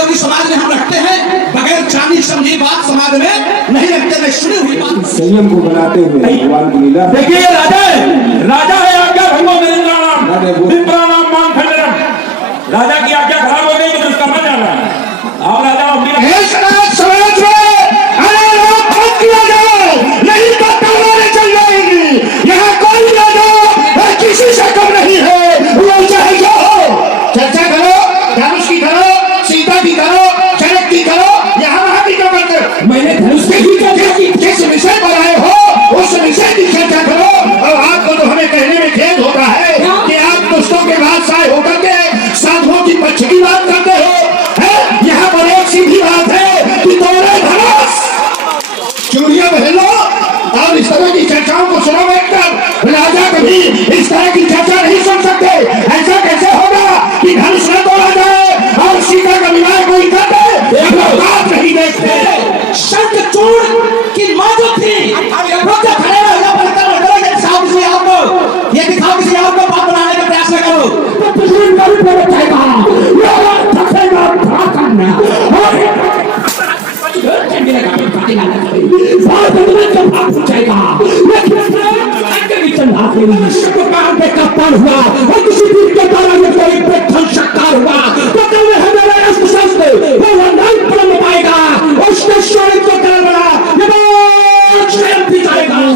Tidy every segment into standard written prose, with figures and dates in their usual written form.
योगी समाज में हम रखते हैं, बगैर जानी समझी बात समाज में नहीं रखते। मैं सुनी हुई बात संयम को बनाते हुए भगवान की लीला। देखिए राजा है आज्ञा भंगो विप्राणाम मान खंडनम। राजा की आज्ञा खराब हो गई तो उसका मन जा रहा है। आप राजा समाज में किया जाए, नहीं तो तलवारें चल जाएंगी। यहाँ कोई राजा किसी से कम नहीं है, वो चाहे जो हो। चर्चा करो, धनुष की करो, सीता की करो, जनक की करो, यहाँ वहाँ की क्यों करते हो? मैंने धनुष की चर्चा की। जिस विषय पर आए हो उस विषय की चर्चा करो। और आपको तो हमें कहने में खेद होता है कि आप दुष्टों के बादशाह होकर के साधुओं की पक्ष की बात करते हो। यहाँ पर एक सीधी बात है कि तोड़े धनुष चूड़ियां पहन लो और इस तरह की चर्चाओं को सुनो बैठकर। राजा कभी इस तरह की चर्चा नहीं सुन सकते। ऐसा कैसे होगा कि धनुष न तोड़ा जाए और सीता का विवाह कोई कर दे? बात नहीं देखते। शंखचूड़ की मां जो थी, खड़े रहो आपको ये दिखाओ, किसी और को बात बनाने का प्रयास न करो।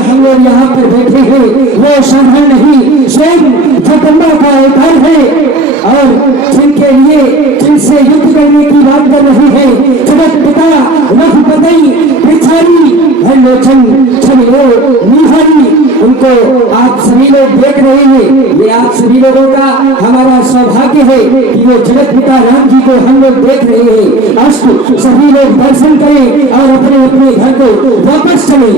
हम लोग यहाँ पर बैठे हैं, वो साधन नहीं, स्वयं जो ब्रह्मा का अवतार है और जिनके लिए जिनसे युद्ध करने की बात कर रही है, जगत पिता रघुपति पृथ्वी भल्लोचन छविलो निहारी, उनको आप सभी लोग देख रहे हैं। ये आप सभी लोगों का हमारा सौभाग्य है कि वो जगत पिता राम जी को हम लोग देख रहे हैं। अस्तु सभी लोग दर्शन करें और अपने अपने घर को वापस चलें।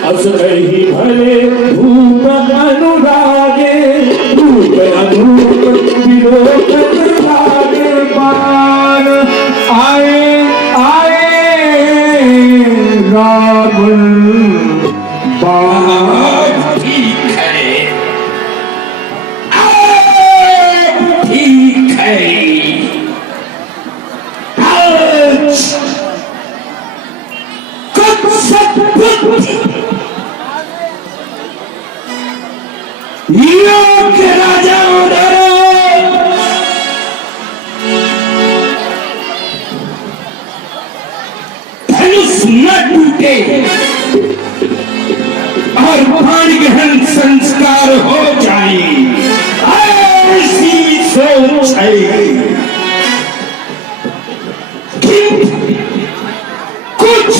असुर ही भले भूप अनुरागे, भूप अधूप विलोकन लागे। बाण आए रावण बाण। ठीक है, ठीक है। कुछ सद्बुद्धि योग राजाओं धनुष न टूटे और बाण गहन संस्कार हो जाए, ऐसी सोच है। कुछ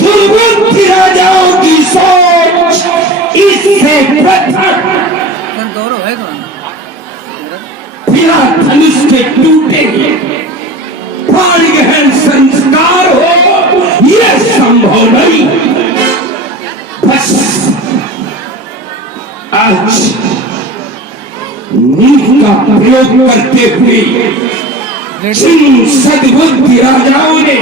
दुर्बुद्धि राजाओं की सोच इससे बिना धनुष के टूटे बाण गहन संस्कार हो, यह संभव नहीं। बस आज नीति का प्रयोग करते हुए जिन सद्बुद्धि राजाओं ने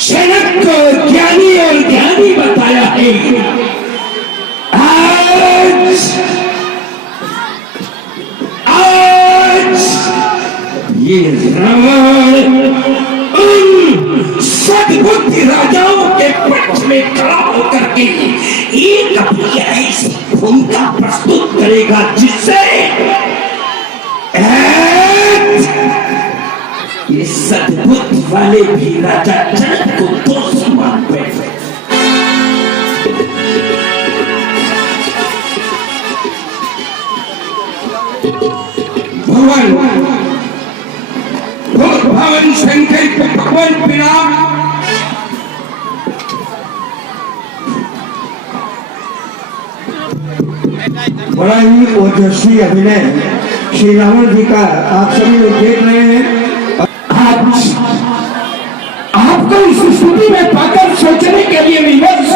जनक को ज्ञानी और ज्ञानी बताया है, आज ये रावण उन सद्बुद्धि राजाओं के पक्ष में खड़ा होकर के एक अपनी ऐसी भूमिका प्रस्तुत करेगा जिससे ये सद्बुद्धि वाले भी राजा जनक को दोषी मान बैठे। भगवान शंकर के भगवान पिता बड़ा ही ओजस्वी अभिनय श्री रावण जी का आप सभी लोग देख रहे हैं। आपको इस स्थिति में पाकर सोचने के लिए विवश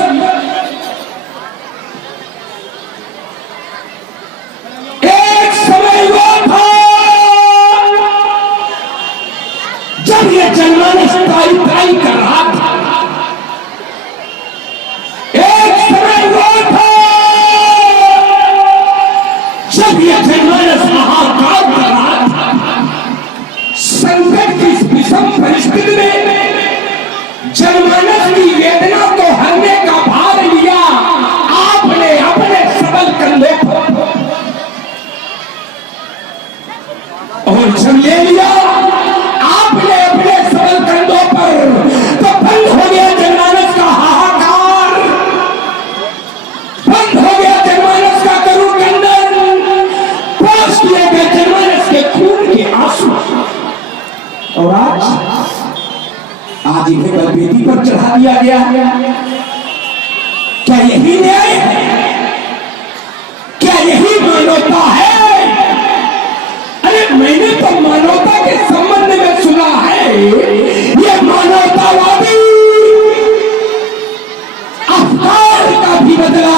एक समय वो था जब ये जनमानस ताई कर रहा था। एक समय वो था जब ये जनमानस हाहाकार कर रहा था। संकट की इस विषम परिस्थिति में जनमानस की वेदना को हरने का भार लिया आपने अपने सबल कंधों पर, और जब ले लिया आपने अपने सबल कंधों पर, तो बंद हो गया जनमानस का हाहाकार, बंद हो गया जनमानस का करुण क्रंदन, पोंछ दिए गए जनमानस के खून के आंसू। और आज इन्हें बलवेदी पर चढ़ा दिया गया। क्या यही न्याय है? क्या यही मानवता है? अरे मैंने तो मानवता के संबंध में सुना है, ये मानवतावादी अवतार का भी बदला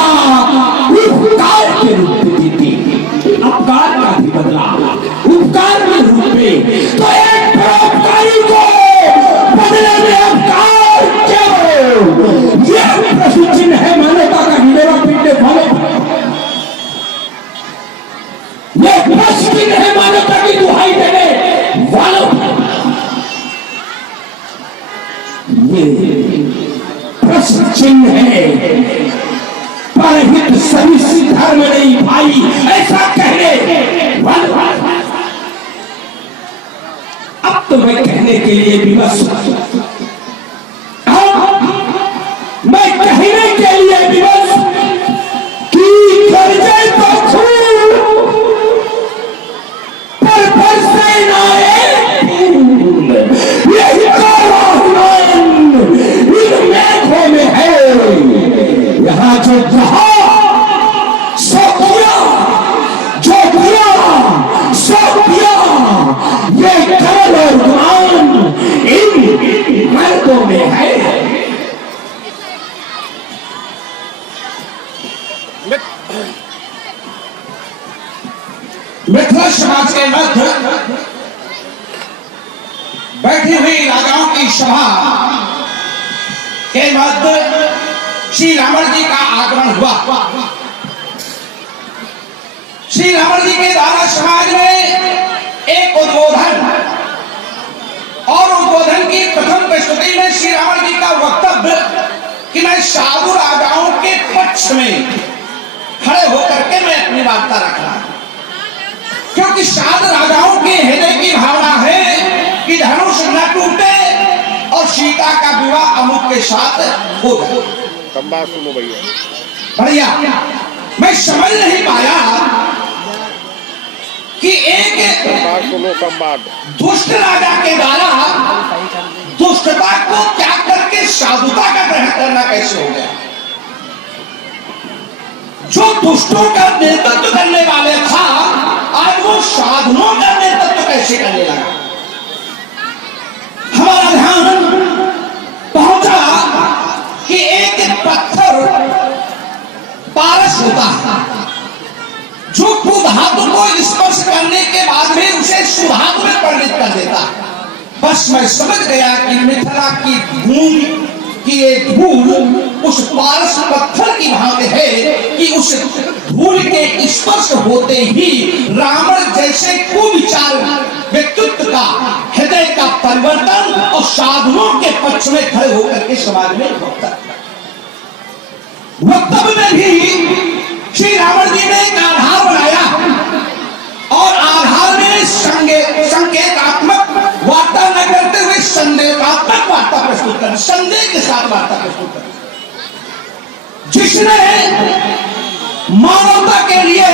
उपकार के रूप में देती, अपकार का भी बदला उपकार के रूप में। तो एक परोपकारी को बदले में अपकार क्यों? यह प्रश्न चिन्ह है मानवता का मेरा पिंडे फॉलो। यह प्रश्न चिन्ह है मानवता की दुहाई देने वालों। ये प्रश्न चिन्ह है परहित सभी धर्म नहीं भाई, ऐसा कहने वालों। अब तो मैं कहने के लिए विवश हूं, मैं कहने के लिए विवश कि कर्जे तो खून पर बरसे नाए फूल, यही काराहुनन इन मेघों में है। यहाँ जो रहा सो किया, जो किया सो किया, ये करल और गुमान इन मर्दों में है। मिथिला समाज के मध्य बैठी हुई राजाओं की सभा के मध्य श्री रावण जी का आगमन हुआ। श्री रावण जी के द्वारा समाज में एक उद्बोधन, और उद्बोधन की प्रथम प्रस्तुति में श्री रावण जी का वक्तव्य कि मैं साधु राजाओं के पक्ष में खड़े होकर के मैं अपनी वार्ता रख रहा हूं, क्योंकि साधु राजाओं के हृदय की भावना है कि धनुष न टूटे और सीता का विवाह अमुक के साथ हो जाए। कम बात सुनो भैया, बढ़िया। मैं समझ नहीं पाया कि एक कम बात दुष्ट राजा के द्वारा दुष्टता को त्याग करके साधुता का ग्रहण करना कैसे हो गया। जो दुष्टों का नेतृत्व करने वाले था, आज वो साधुओं का नेतृत्व कैसे करने लगा। हमारा ध्यान पहुंचा कि एक पत्थर पारस होता है, जो कुधातु को स्पर्श करने के बाद में उसे सुधातु में परिणत कर देता है। बस मैं समझ गया कि मिथिला की भूमि कि ये धूल उस पारस पत्थर की भांति है कि उस धूल के स्पर्श होते ही रावण जैसे कुविचार व्यक्तित्व का हृदय का परिवर्तन और साधुओं के पक्ष में खड़े होकर के समाज में वक्तव्य में भी श्री रावण जी ने एक आधार बनाया, और आधार में संकेतात्मक वार्ता न करते हुए संदेहात्मक वार्ता प्रस्तुत कर, संदेह के साथ वार्ता प्रस्तुत कर, जिसने मानवता के लिए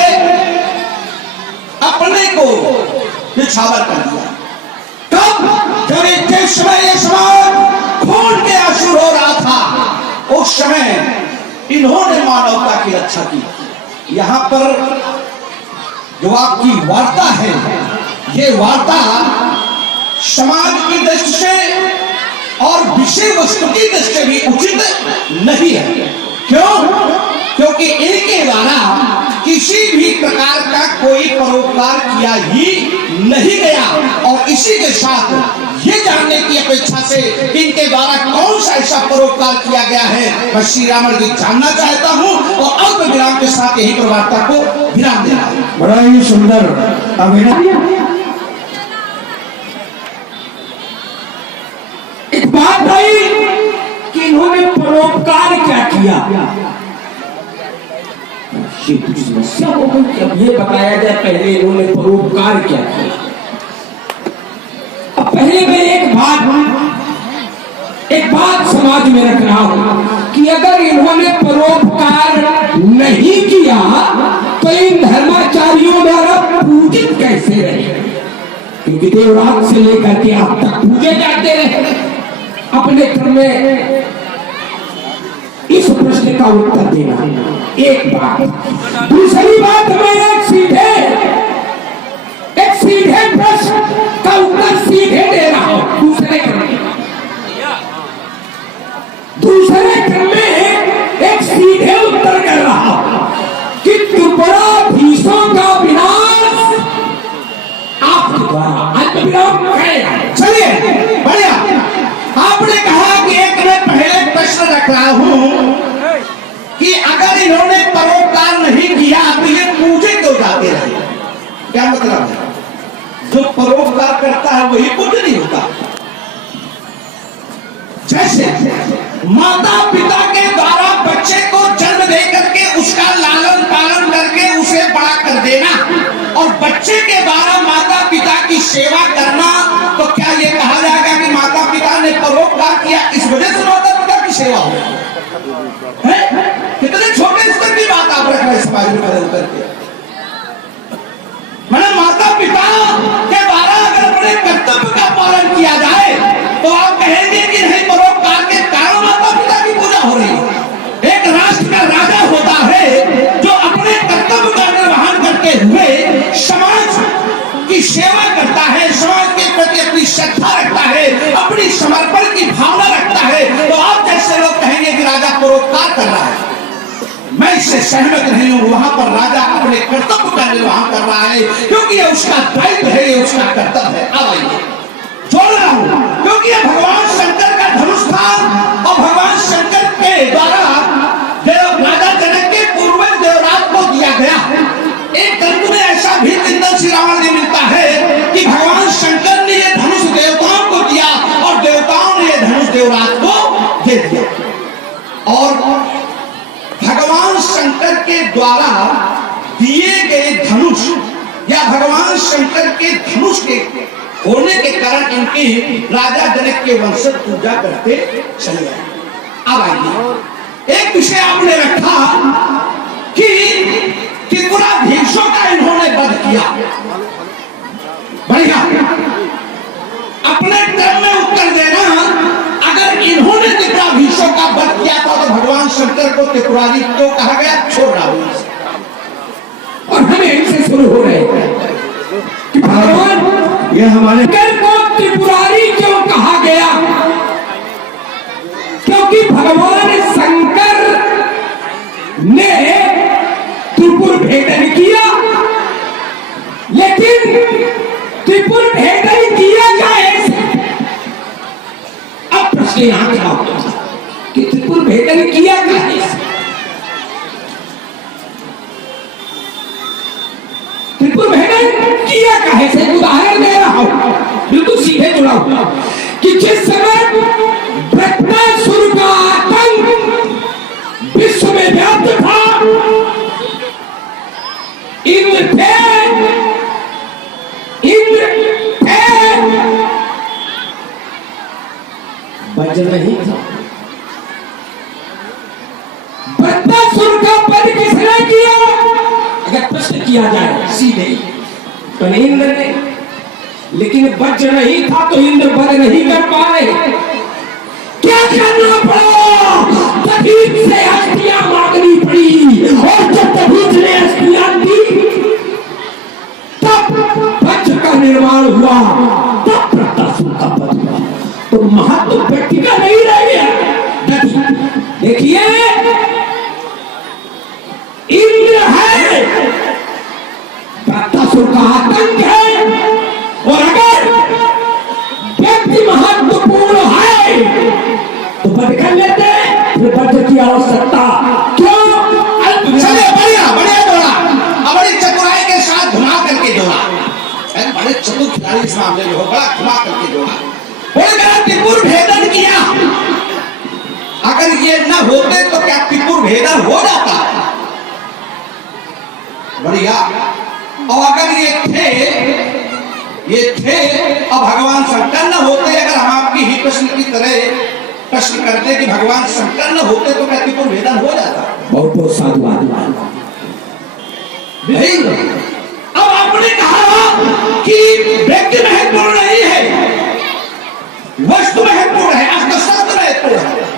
अपने को निछावर कर दिया। कब? जब एक समय ये समाज खून के आंसू रो रहा था, उस समय इन्होंने मानवता की रक्षा की। यहां पर जो आपकी वार्ता है, ये वार्ता समाज की दृष्टि से और विषय वस्तु की दृष्टि से भी उचित नहीं है। क्यों? क्योंकि इनके द्वारा किसी भी प्रकार का कोई परोपकार किया ही नहीं गया, और इसी के साथ ये जानने की अपेक्षा से इनके द्वारा कौन सा ऐसा परोपकार किया गया है, मैं श्री रावण जी जानना चाहता हूँ, और अल्प विराम के साथ यही पर वार्ता को विराम देना। बड़ा ही सुंदर अभिनय। किया? ये कुछ समस्या हो गई। अब ये बताया जाए पहले इन्होंने परोपकार क्या किया। अब पहले मैं एक बात समाज में रख रहा हूं कि अगर इन्होंने परोपकार नहीं किया तो इन धर्माचार्यों द्वारा पूजित कैसे रहे? क्योंकि देवरात से लेकर के अब तक पूजे जाते रहे। अपने क्रम में इस प्रश्न का उत्तर देना एक बात। दूसरी बात मैं एक सीधे प्रश्न का उत्तर सीधे दे रहा हूं। दूसरे क्रम में एक सीधे उत्तर कर रहा हूं कि त्रिपुराधीशों का विनाश आपके द्वारा चलिए बढ़िया। आपने कहा कि एक मैं पहले प्रश्न रख रहा हूं कि अगर इन्होंने परोपकार नहीं किया तो ये पूजे क्यों जाते रहे? क्या मतलब है? जो परोपकार करता है वही पूज्य नहीं होता। जैसे माता पिता के द्वारा बच्चे को जन्म दे करके उसका लालन पालन करके उसे बड़ा कर देना और बच्चे के द्वारा माता पिता की सेवा करना, तो क्या ये कहा जाएगा कि माता पिता ने परोपकार किया, इस वजह से माता पिता की सेवा हो? कितने छोटे स्तर की बात आप रख रहे हैं समाज में खड़े होकर के। मैंने माता पिता के द्वारा अगर अपने कर्तव्य का पालन किया जाए तो आप कहेंगे कि नहीं, परोपकार के कारण माता पिता की पूजा हो रही है। एक राष्ट्र का राजा होता है जो अपने कर्तव्य का निर्वहन करते हुए समाज की सेवा करता है, समाज के प्रति अपनी श्रद्धा रखता है, अपनी समर्पण की भावना रखता है। तो आप जैसे लोग कहेंगे कि राजा परोपकार कर रहा है, मैं इससे सहमत नहीं हूं। वहां पर राजा अपने कर्तव्य का निर्वहन कर रहा है क्योंकि ये उसका दायित्व है, ये उसका कर्तव्य है। अब आइए जोड़ रहा हूं क्योंकि ये भगवान शंकर का धनुष था और भगवान शंकर के द्वारा राजा जनक के पूर्वज देवराज को दिया गया। एक ग्रंथ में ऐसा भी चिंतन श्री रावण ने मिलता है कि भगवान शंकर ने ये धनुष देवताओं को दिया और देवताओं ने ये धनुष देवराज को दे दिया। और भगवान शंकर के द्वारा दिए गए धनुष या भगवान शंकर के धनुष के होने के कारण इनकी राजा जनक के वंशज पूजा करते चले गए। अब आइए एक विषय आपने रखा कि त्रिपुराधीशों का इन्होंने वध किया। बढ़िया, अपने क्रम में उत्तर देना। अगर इन्होंने त्रिपुराधीशों का वध किया था तो भगवान शंकर को त्रिपुरारी क्यों कहा गया? छोड़ रहा हूं और हमें इनसे शुरू हो रहे हैं कि भगवान ये हमारे को त्रिपुरारी क्यों कहा गया? क्योंकि भगवान शंकर ने त्रिपुर भेदन किया, लेकिन त्रिपुर भेदन किया जाए। अब प्रश्न यहां खड़ा होता है कि त्रिपुर भेदन किया कैसे? त्रिपुर भेदन किया कैसे? उदाहरण दे रहा हूं, बिल्कुल सीधे जुड़ा हुआ कि जिस समय वृत्रासुर का आतंक विश्व में व्याप्त था, इंद्र थे वज्र नहीं था। वृत्रासुर का वध किसने किया? अगर प्रश्न किया जाए सीधे तो इंद्र ने, लेकिन वज्र नहीं था तो इंद्र वध नहीं कर पाए। क्या करना पड़ा? तबीब से अस्थियां मांगनी पड़ी और जब तबीब ने अस्थियां दी तब वज्र का निर्माण हुआ, तब वृत्रासुर का वध हुआ। तो महत्व व्यक्ति का नहीं रह गया। देखिए इंद्र है, वृत्रासुर का आतंक है, और अगर व्यक्ति महत्वपूर्ण है तो वध कर लेते, फिर वध की आवश्यकता क्यों? चलिए बढ़िया बढ़िया जोड़ा, अब बड़ी चतुराई के साथ घुमा करके जोड़ा। बड़े चतुर खिलाड़ी इस मामले में हो, बड़ा घुमा करके जोड़ा। त्रिपुर भेदन किया अगर ये न होते तो क्या त्रिपुर भेदन हो जाता? बढ़िया। और अगर ये थे और भगवान शंकर न होते, अगर हम आपकी ही प्रश्न की तरह प्रश्न करते कि भगवान शंकर न होते तो क्या त्रिपुर भेदन हो जाता? बहुत बहुत साधुवाद। अब आपने कहा कि व्यक्ति महत्वपूर्ण नहीं है, वस्तु महत्वपूर्ण है, अस्त्र महत्वपूर्ण है।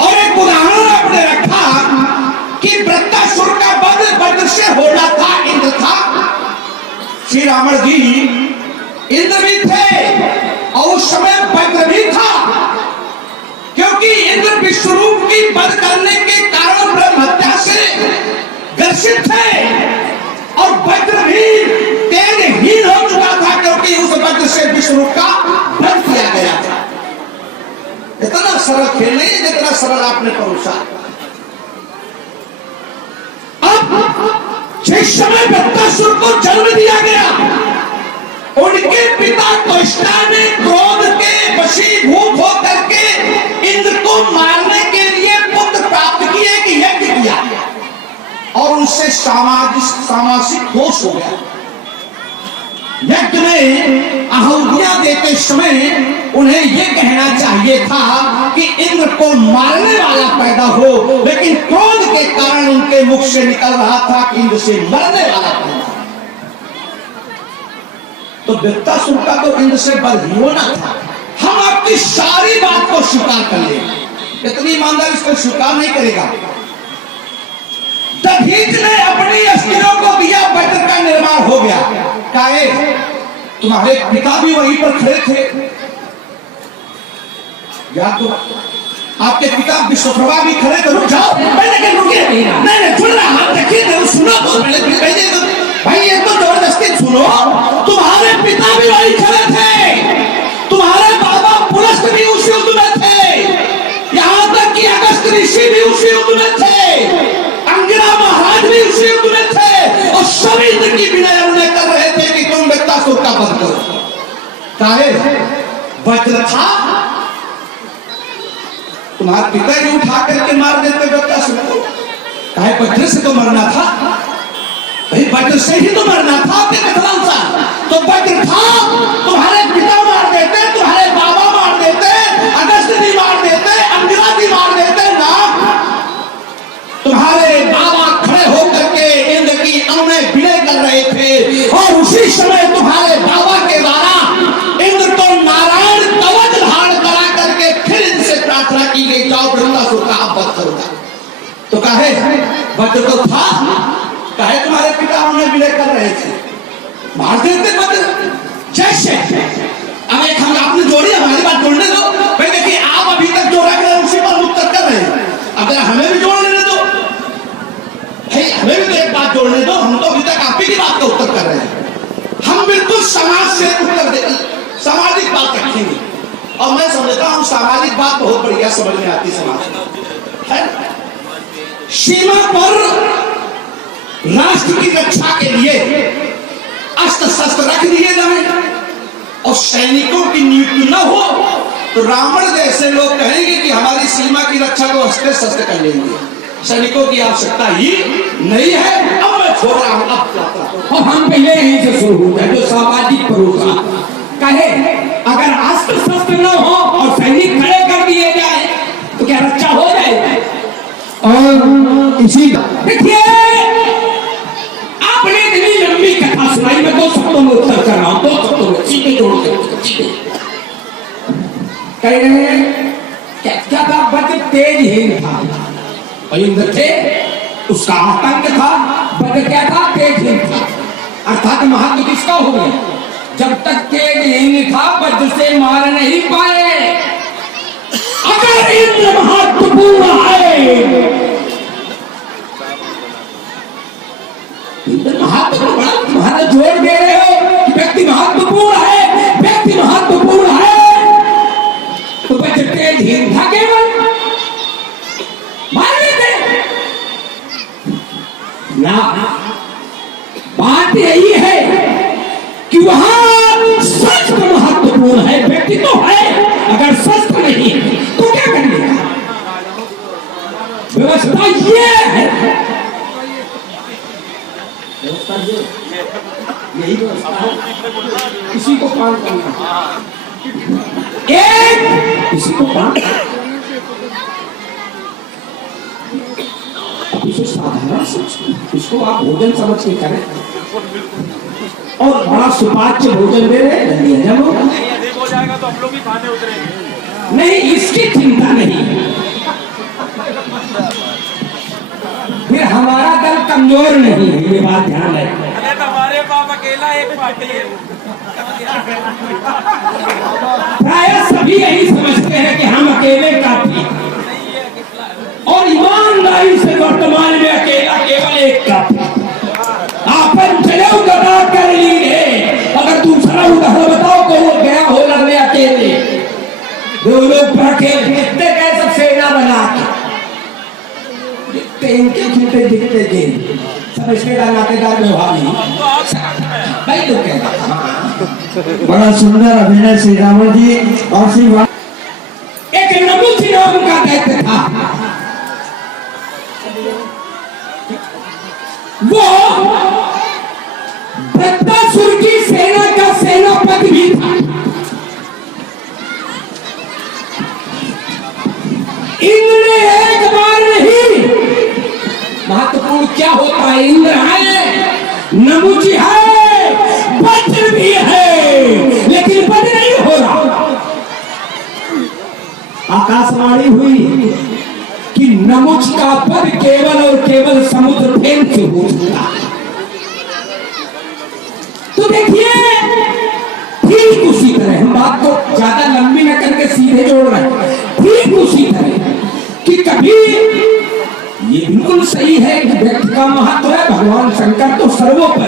और एक उदाहरण आपने रखा कि वृत्तासुर का वध वज्र से होना था, इंद्र था। श्री रावण जी इंद्र भी थे और उस समय वज्र भी था, क्योंकि इंद्र विश्वरूप की वध करने के कारण ब्रह्म हत्या से ग्रसित थे और वज्र भी तेजहीन हो चुका था, क्योंकि उस वज्र से विश्वरूप का वध किया गया था। इतना सरल खेल नहीं है जितना सरल आपने परोसा। अब जिस समय वृत्तासुर को जन्म दिया गया, उनके पिता त्वष्टा ने क्रोध के वशीभूत होकर के इंद्र को मारने के लिए पुत्र प्राप्त किए कि यज्ञ किया, और उनसे सामाजिक दोष हो गया। यज्ञ में आहुतियां देते समय उन्हें यह कहना चाहिए था कि इंद्र को मारने वाला पैदा हो, लेकिन क्रोध के कारण उनके मुख से निकल रहा था कि इंद्र से मरने वाला पैदा। तो वृत्तासुर का तो इंद्र से वध ही होना था। हम आपकी सारी बात को स्वीकार कर लेंगे, इतनी ईमानदारी इसको स्वीकार नहीं करेगा। दधीच ने अपनी अस्त्रों को दिया, वज्र का निर्माण हो गया। काहे तुम्हारे पिता भी वहीं पर खड़े थे, या तो आपके पिता विश्वप्रभा भी खड़े थे। रुक जाओ, लेकिन रुकिए, नहीं सुन रहा, आप देखिए, सुनो तो पहले तो भाई, ये तो जबरदस्ती सुनो। तुम्हारे पिता भी वहीं खड़े थे, तुम्हारे बाबा पुलस्त भी उस युद्ध में थे, यहां तक कि अगस्त ऋषि भी उस युद्ध में थे, अंगिरा महाराज भी उस युद्ध में थे, और सभी इंद्र की विनय उन्हें कर रहे थे कि तुम वृत्तासुर का वध करो। काहे वज्र था, तुम्हारे पिता जी उठा करके मार देते वृत्तासुर को। काहे वज्र से तो मरना था भाई, वज्र से ही तो मरना था आपके कथनानुसार। तो वज्र था, तुम्हारे पिता मार देते, तुम्हारे बाबा मार देते, अगस्त जी मार देते, अंगिरा जी मार देते ना। तुम्हारे बाबा खड़े होकर के इंद्र की अम्में विनय कर रहे थे, और उसी समय तुम्हारे बाबा के द्वारा इंद्र को नारायण कवच धारण करा करके फिर इनसे प्रार्थना की गई, जाओ वृत्तासुर का आप वध करो। तो काहे वज्र तो था, काहे तुम्हारे पिता उन्हें विनय कर रहे थे, मार देते वज्र। जैसे अब एक हम आपने जोड़ी, हमारी बात जोड़ने दो भाई। देखिए, आप अभी तक जो रख रहे हैं उसी पर उत्तर कर रहे हैं, अगर हमें भी जोड़ लेने दो भाई, हमें भी तो एक बात जोड़ने दो। हम तो अभी तक आप ही की बात का उत्तर कर रहे हैं, हम बिल्कुल समाज से उत्तर दे, सामाजिक बात रखेंगे। और मैं समझता हूं सामाजिक बात बहुत बढ़िया समझ में आती समाज है। सीमा पर राष्ट्र की रक्षा के लिए अस्त्र शस्त्र रख दिए जाए और सैनिकों की नियुक्ति न हो, तो रावण जैसे लोग कहेंगे कि हमारी सीमा की रक्षा को अस्त्र शस्त्र कर लेंगे, सैनिकों की आवश्यकता ही नहीं है। अब मैं छोड़ रहा हूं, अब हम पहले यहीं से शुरू हो जाए, जो सामाजिक भरोसा कहे, अगर अस्त्र शस्त्र न हो और सैनिक खड़े कर दिए जाए तो क्या रक्षा हो जाएगी? और इसी देखिए, आपने इतनी लंबी कथा सुनाई, मैं 2 शब्दों में उत्तर कर रहा हूं, 2 शब्दों में सीधे जोड़ के कह रहे हैं क्या था? वज्र तेजहीन था, इंद्र थे, उसका आतंक था। वज्र क्या था? तेजहीन था। अर्थात महत्व किसका हो गया? जब तक तेजहीन था वज्र से मार नहीं पाए। अगर इंद्र महत्वपूर्ण है, महत्वपूर्ण, तुम्हारा जोर दे रहे हो कि व्यक्ति महत्वपूर्ण है, व्यक्ति महत्वपूर्ण है, तो वज्र तेजहीन था, केवल मार देते ना। बात यही है कि वहां शस्त्र महत्वपूर्ण है, व्यक्ति तो है, अगर शस्त्र नहीं तो क्या करने का? व्यवस्था ये है, यही व्यवस्था है। किसी को पान करना, एक किसी को पान, इसे साधारण समझ, इसको आप भोजन समझ के करें और बड़ा सुपाच्य भोजन दे रहे हैं, जब हो जाएगा तो हम लोग भी खाने उतरेंगे। नहीं, इसकी चिंता नहीं। फिर हमारा दल कमजोर नहीं है, ये बात ध्यान रखें। अरे तो हमारे बाप अकेला एक पार्टी है। प्राय सभी यही समझते हैं कि हम अकेले काफी, और ईमानदारी से वर्तमान में अकेला केवल एक काफी। आपन चले गदा कर ली है। अगर दूसरा उदाहरण बताओ को वो गया हो लड़ने अकेले, दो लोग अकेले दिखते गए, सब सेना बना के दिखते, इनके खिलते दिखते थे सब रिश्तेदार नातेदार व्यवहारी भाई तो कहना। बड़ा सुंदर अभिनय श्री रावण जी और श्री एक नमुच नाम का दैत्य था, वो वृत्तासुर की सेना का सेनापति भी था। इंद्र ने एक बार नहीं, महत्वपूर्ण क्या होता है, इंद्र है, नमुच है, वज्र भी है, लेकिन वज्र नहीं हो रहा। आकाशवाणी हुई कि नमुच का पद केवल और केवल समुद्र फेन से हो सकता है। तो देखिए, ठीक उसी तरह, हम बात को ज्यादा लंबी न करके सीधे जोड़ रहे हैं, ठीक उसी तरह कि कभी ये बिल्कुल सही है कि व्यक्ति का महत्व है, भगवान शंकर तो सर्वोपरि,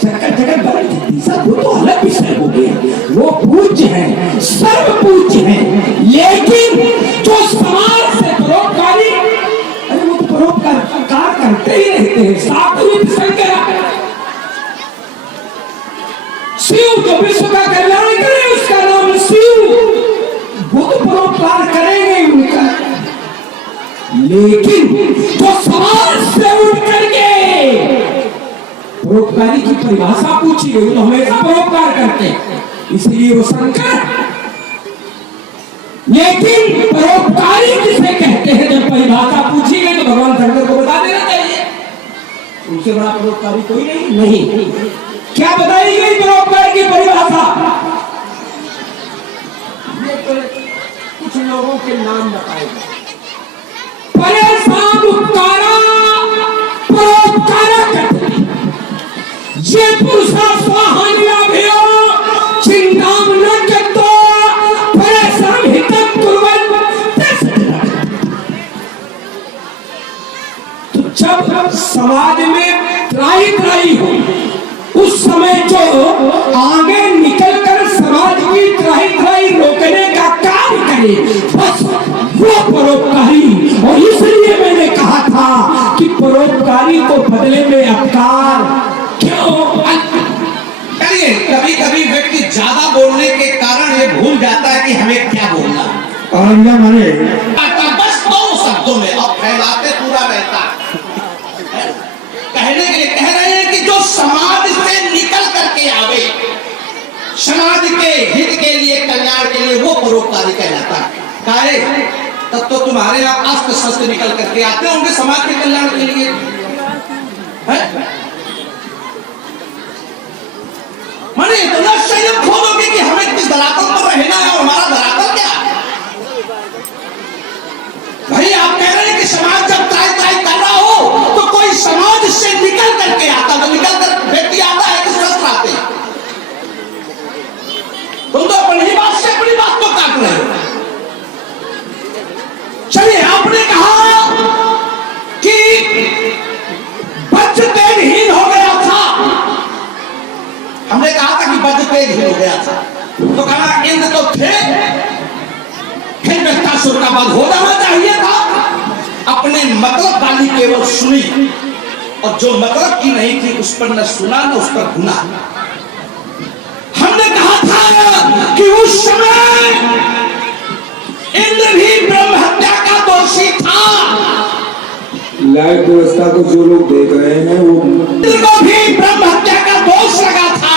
शंकर जगत बड़ी सब, वो तो अलग विषय हो गया, वो पूज्य है, सर्व पूज्य है, लेकिन जो समाज से परोपकारी, अरे वो तो परोपकार करते ही रहते हैं। सात्विक शंकर शिव, जो विश्व का कल्याण करे उसका नाम शिव, वो तो परोपकार करेंगे उनका, लेकिन जो समाज से उठ करके परोपकारी की परिभाषा पूछी गई तो हमेशा परोपकार करते हैं, इसलिए वो शंकर। लेकिन परोपकारी किसे कहते हैं, जब परिभाषा पूछी गई तो भगवान शंकर को बता देना चाहिए, उनसे बड़ा परोपकारी कोई नहीं। क्या बताई गई परोपकार की परिभाषा? कुछ लोगों के नाम बताए गए, परेशान उपकारा परोपकारा करते, ये पुरुषा स्वाहानिया भयो चिंताम न करतो परेशान हितम कुर्वन्। तो जब समाज में त्राही हो, उस समय जो आगे निकलकर समाज की त्राही रोकने का कार्य करे, बस वो परोपकारी। और इसलिए मैंने कहा था कि परोपकारी को बदले में अपकार क्यों। करिए, कभी कभी व्यक्ति ज्यादा बोलने के कारण ये भूल जाता है कि हमें क्या बोलना और माने बस 2 शब्दों में, अब फैलाते पूरा रहता है। कहने के लिए कह रहे हैं कि जो समाज से निकल करके आवे, समाज के हित के लिए, कल्याण के लिए, वो परोपकारी कहलाता है। काहे? तब तो तुम्हारे यहाँ अस्त्र शस्त्र निकल करके आते होंगे समाज के कल्याण के लिए, माने इतना संयम खोलोगे कि हमें किस धरातल पर रहना है और हमारा धरातल क्या है। भाई आप कह रहे हैं कि समाज जब त्राही कर रहा हो तो कोई समाज से निकल करके आता, तो निकल कर व्यक्ति आता है कि शस्त्र आते हैं। तुम तो अपनी बात से अपनी बात को काट रहे हो। चलिए, आपने कहा कि वज्र तेजहीन हो गया था, हमने कहा था कि वज्र तेजहीन हो गया था, तो कहा इंद्र तो थे, फिर वृत्तासुर का वध हो जाना चाहिए था। अपने मतलब वाली केवल सुनी, और जो मतलब की नहीं थी उस पर न सुना न उस पर गुना। हमने कहा था कि उस समय इंद्र भी ब्रह्म हत्या का दोषी था, लाइट व्यवस्था को जो लोग देख रहे हैं वो इंद्र को भी ब्रह्म हत्या का दोष लगा था,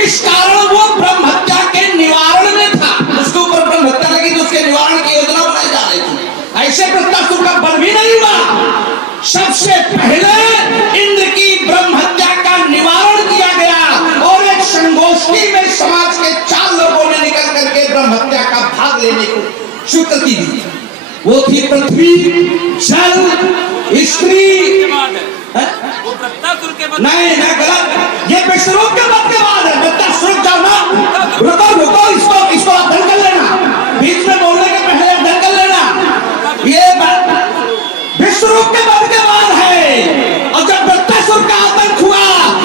इस कारण वो ब्रह्म हत्या के निवारण में था। उसके ऊपर ब्रह्म हत्या लगी तो उसके निवारण की योजना बनाई जा रही थी। ऐसे प्रत्यासुर का बल भी नहीं हुआ। सबसे पहले इंद्र की ब्रह्म हत्या का निवारण किया गया और एक संगोष्ठी में समाज के 4 लोगों ने निकल करके ब्रह्म हत्या का भाग लेने को स्वीकृति दी। वो थी पृथ्वी, जल, स्त्री। वो प्रत्यासुर के बाद नहीं नहीं गलत, ये विश्वरूप के बाद के बाद है। प्रत्यासुर जाओ ना, रुको इसको अध्ययन कर लेना, बीच में बोलने के पहले अध्ययन कर लेना। ये विश्वरूप के बाद है। और जब प्रत्यासुर का आतंक हुआ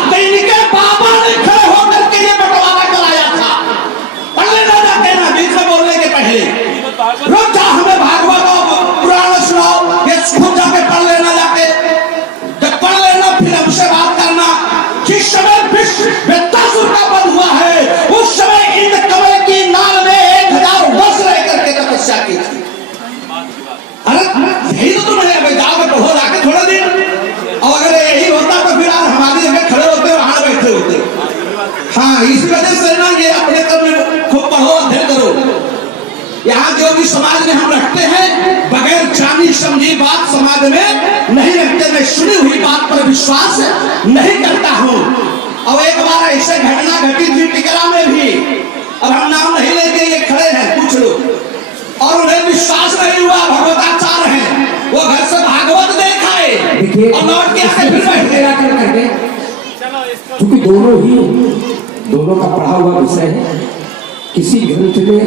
तो इनके बाबा ने खड़े होकर के ये बंटवारा कराया था। पढ़ लेना जाते ना, बीच में बोलने के पहले रुक जा, हमें भागवत पुराण सुनाओ, ये खुद जाके पढ़ लेना जाके। जब पढ़ लेना फिर हमसे बात करना। जिस समय प्रत्यासुर का वध हुआ है उस समय इंद्र कमल की नाल में 1000 वर्ष रह करके तपस्या की थी। अरे यही तो तुम है, जाओगे पढ़ो जाके थोड़ा दिन। और अगर यही होता तो फिर आज हमारी जगह खड़े होते, वहां बैठे होते। हाँ, इस वजह से ना ये अपने कर्म में खूब पढ़ो, अध्ययन करो। यहाँ जो भी समाज में हम रखते हैं बगैर जानी समझी बात समाज में नहीं रखते। मैं सुनी हुई बात पर विश्वास नहीं करता हूँ। और एक बार ऐसे घटना घटी थी टिकरा में भी, अब हम नाम नहीं लेंगे, ये खड़े हैं कुछ लोग, और उन्हें विश्वास नहीं हुआ। भगवताचार्य हैं, वो घर से भागवत देख आए और लौट के आके फिर बैठे। क्योंकि दोनों का पढ़ा हुआ विषय है। किसी ग्रंथ में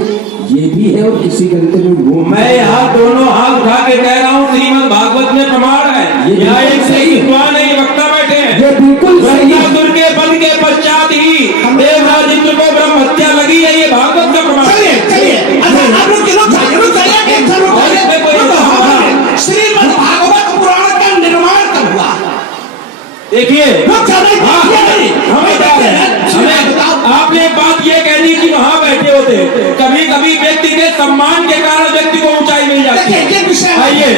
ये भी है और किसी ग्रंथ में वो। मैं यहाँ दोनों हाथ उठा के कह रहा हूँ, श्रीमद् भागवत में प्रमाण है। यहाँ एक सही विद्वान नहीं वक्ता बैठे हैं। ये बिल्कुल सही है। प्रत्यासुर के वध के पश्चात ही देवराज इंद्र को ब्रह्म हत्या लगी है, ये भागवत का प्रमाण है। श्रीमद् भागवत पुराण का निर्माण कब हुआ? देखिए आपने एक बात ये कह दी कि वहां बैठे होते, कभी कभी व्यक्ति के सम्मान के कारण व्यक्ति को ऊंचाई मिल जाती है। आइए,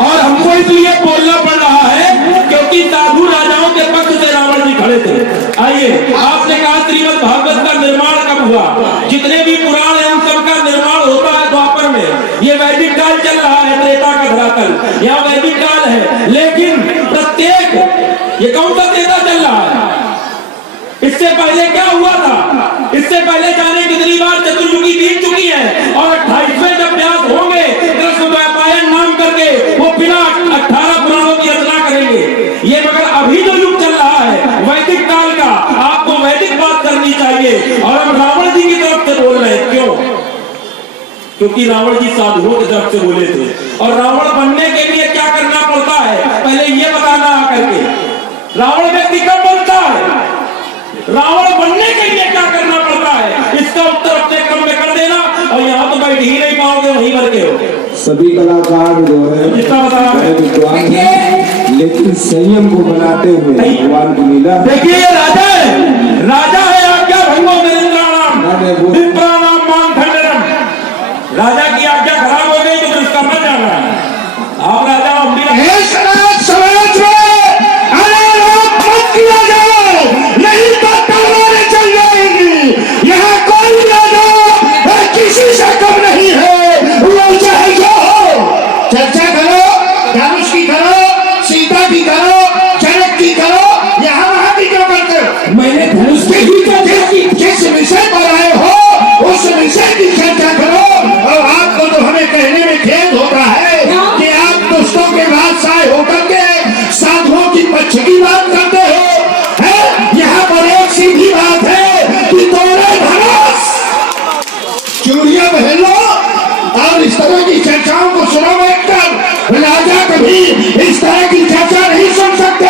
और हमको इसलिए बोलना पड़ रहा है क्योंकि साधु राजाओं के पक्ष से रावण जी खड़े थे। आइए, आपने कहा श्रीमद् भागवत का निर्माण कब हुआ? जितने भी पुराण है उन सब का निर्माण होता है द्वापर में। ये वैदिक काल चल रहा है, त्रेता का धरातल, यहाँ वैदिक काल है। लेकिन प्रत्येक, ये कौन सा त्रेता चल रहा है? इससे पहले क्या हुआ था? इससे पहले जाने कितनी बार चतुर्युगी बीत चुकी है और 28वें जब व्यास होंगे कृष्ण द्वैपायन नाम करके वो बिना 18 पुराणों की रचना करेंगे। ये मगर अभी जो युग चल रहा है वैदिक काल का, आपको वैदिक बात करनी चाहिए। और हम रावण जी की तरफ से बोल रहे हैं, क्यों? क्योंकि रावण जी साधुओं की तरफ से बोले थे। और रावण बनने के लिए क्या करना पड़ता है पहले ये बताना आकर के। रावण व्यक्ति कब बनता है? रावण बनने के लिए क्या करना पड़ता है, इसका उत्तर अपने क्रम में कर देना। और यहाँ तो बैठ ही नहीं पाओगे, वहीं भर के हो। सभी कलाकार जो है जितना बताया विद्वान है, लेकिन संयम को बनाते हुए भगवान की लीला। देखिए, राजा है, राजा है आज्ञा भंगो निरंतराणाम विप्राणाम मां खंडनम। राजा की आज्ञा खराब हो गई तो फिर उसका मर जाना है। आप राजा हम भी समाज में अनारोप मत किया जाए, नहीं तो तलवारें चल जाएंगी। यहाँ कोई राजा किसी से कम नहीं है, वो चाहे जो हो। चर्चा करो, धनुष की करो, सीता की करो, जनक की करो, यहाँ वहां की क्यों करते हो? मैंने धनुष की ही चर्चा की। जिस विषय पर आए हो उस विषय की चर्चा करो। और आपको तो हमें कहने में खेद होता है कि आप दुष्टों के बादशाह होकर के साधुओं की पक्ष की बात करते हो। है? यहाँ पर एक सीधी बात है कि तोड़े धनुष, चूड़ियां पहन लो और इस तरह की चर्चाओं को सुनो बैठकर। राजा कभी इस तरह की चर्चा नहीं सुन सकते।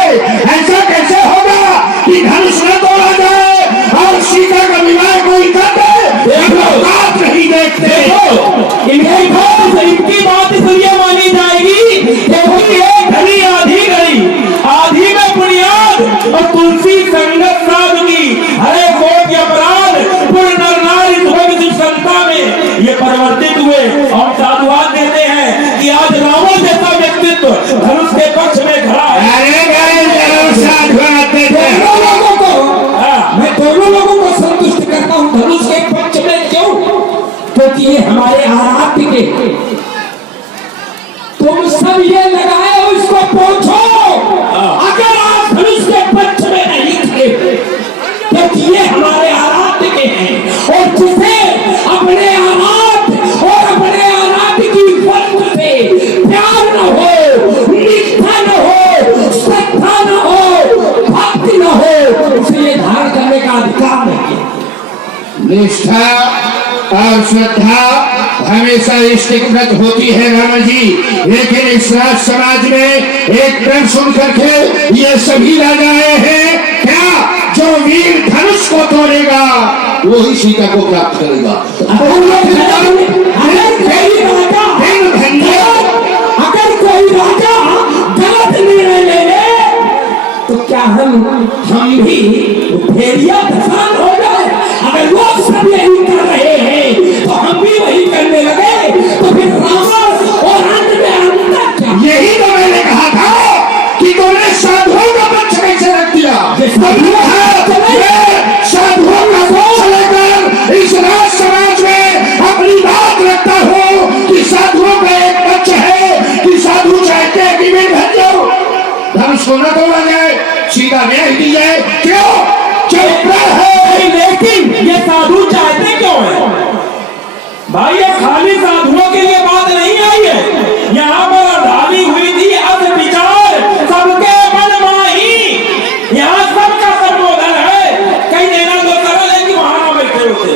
ऐसा कैसे होगा कि धनुष न तोड़ा जाए और सीता का विवाह कोई कर दे? बात नहीं देखते। इनकी बात इसलिए मानी जाएगी क्योंकि एक घड़ी आधी घड़ी, आधी में बुनियाद और तुलसी संगत साधु की हरे कोट अपराध पूर्ण नर नारी संता में ये परिवर्तित हुए। और साधुवाद देते हैं कि आज रावण जैसा व्यक्तित्व धनुष के पक्ष में धनुष के पक्ष में क्यों? क्योंकि ये हमारे आराध्य के, तुम सब ये लगाए हो इसको पूछो, अगर आप धनुष के पक्ष में नहीं थे क्योंकि ये हमारे आराध्य के हैं, और जिसे अपने आराध्य और अपने आराध्य की वस्तु से प्यार न हो, निष्ठा न हो, श्रद्धा न हो, भक्ति न हो, उसे ये धारण करने का अधिकार नहीं है। निष्ठा और श्रद्धा हमेशा इष्टिकमत होती है रावण जी, लेकिन इस राज समाज में एक प्रश्न सुन करके ये सभी राजाएं हैं क्या? जो वीर धनुष को तोड़ेगा वो ही सीता को प्राप्त करेगा। अगर कोई राजा गलत निर्णय ले ले तो क्या हम भी भेड़िया धसान हो जाए? अगर लोग सब यही कर रहे हैं तो हम भी वही करने लगे तो फिर रावण और अंत में अंतर क्या? यही तो मैंने कहा था कि तुमने साधुओं का पक्ष कैसे रख दिया? साधुओं का पक्ष लेकर इस राज समाज में अपनी बात रखता हूँ कि साधुओं का एक पक्ष है कि साधु चाहते हैं कि मैं भज जाऊं, धनुष को न तोड़ा जाए, सीधा न्याय दी जाए। क्यों? चुप है। लेकिन ये साधु चाहते क्यों है भाई? ये खाली साधुओं के लिए बात नहीं आई है, यहाँ पर ढाली हुई थी अध विचार सबके मन माही, यहाँ सबका संबोधन है। कहीं देना तो सरल है कि वहां ना बैठे होते,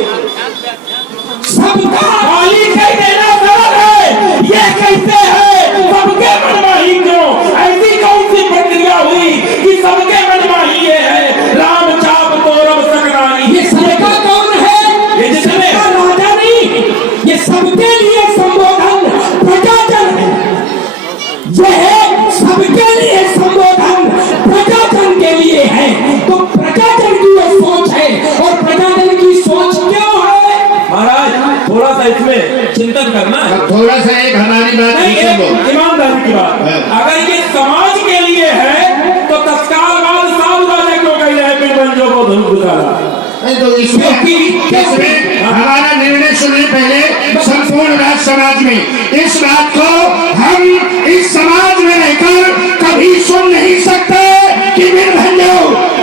सबका खाली कहीं देना सरल है, ये कैसे है सबके मन माही? क्यों ऐसी कौन सी प्रक्रिया हुई कि सबके मन माही ये है? राम चाप तोरब सकरानी, ये सबका कौन है? ये जिसने राजा नहीं, ये सबके लिए संबोधन प्रजाजन है। यह सबके लिए संबोधन प्रजाजन के लिए है, तो प्रजाजन की ये सोच है, और प्रजाजन की सोच क्यों है? महाराज थोड़ा सा इसमें चिंतन करना है। अब थोड़ा सा एक हमारी बात नहीं, सुन लो। एक ईमानदारी की बात, अगर ये समाज के लिए है तो तत्काल बाद साधु राजा क्यों कह रहे हैं फिर बंजो को धनुष दिखाना? नहीं तो इसमें हमारा निर्णय सुनने पहले संपूर्ण राज समाज में इस बात को हम इस समाज में रहकर कभी सुन नहीं सकते कि निर्भंजो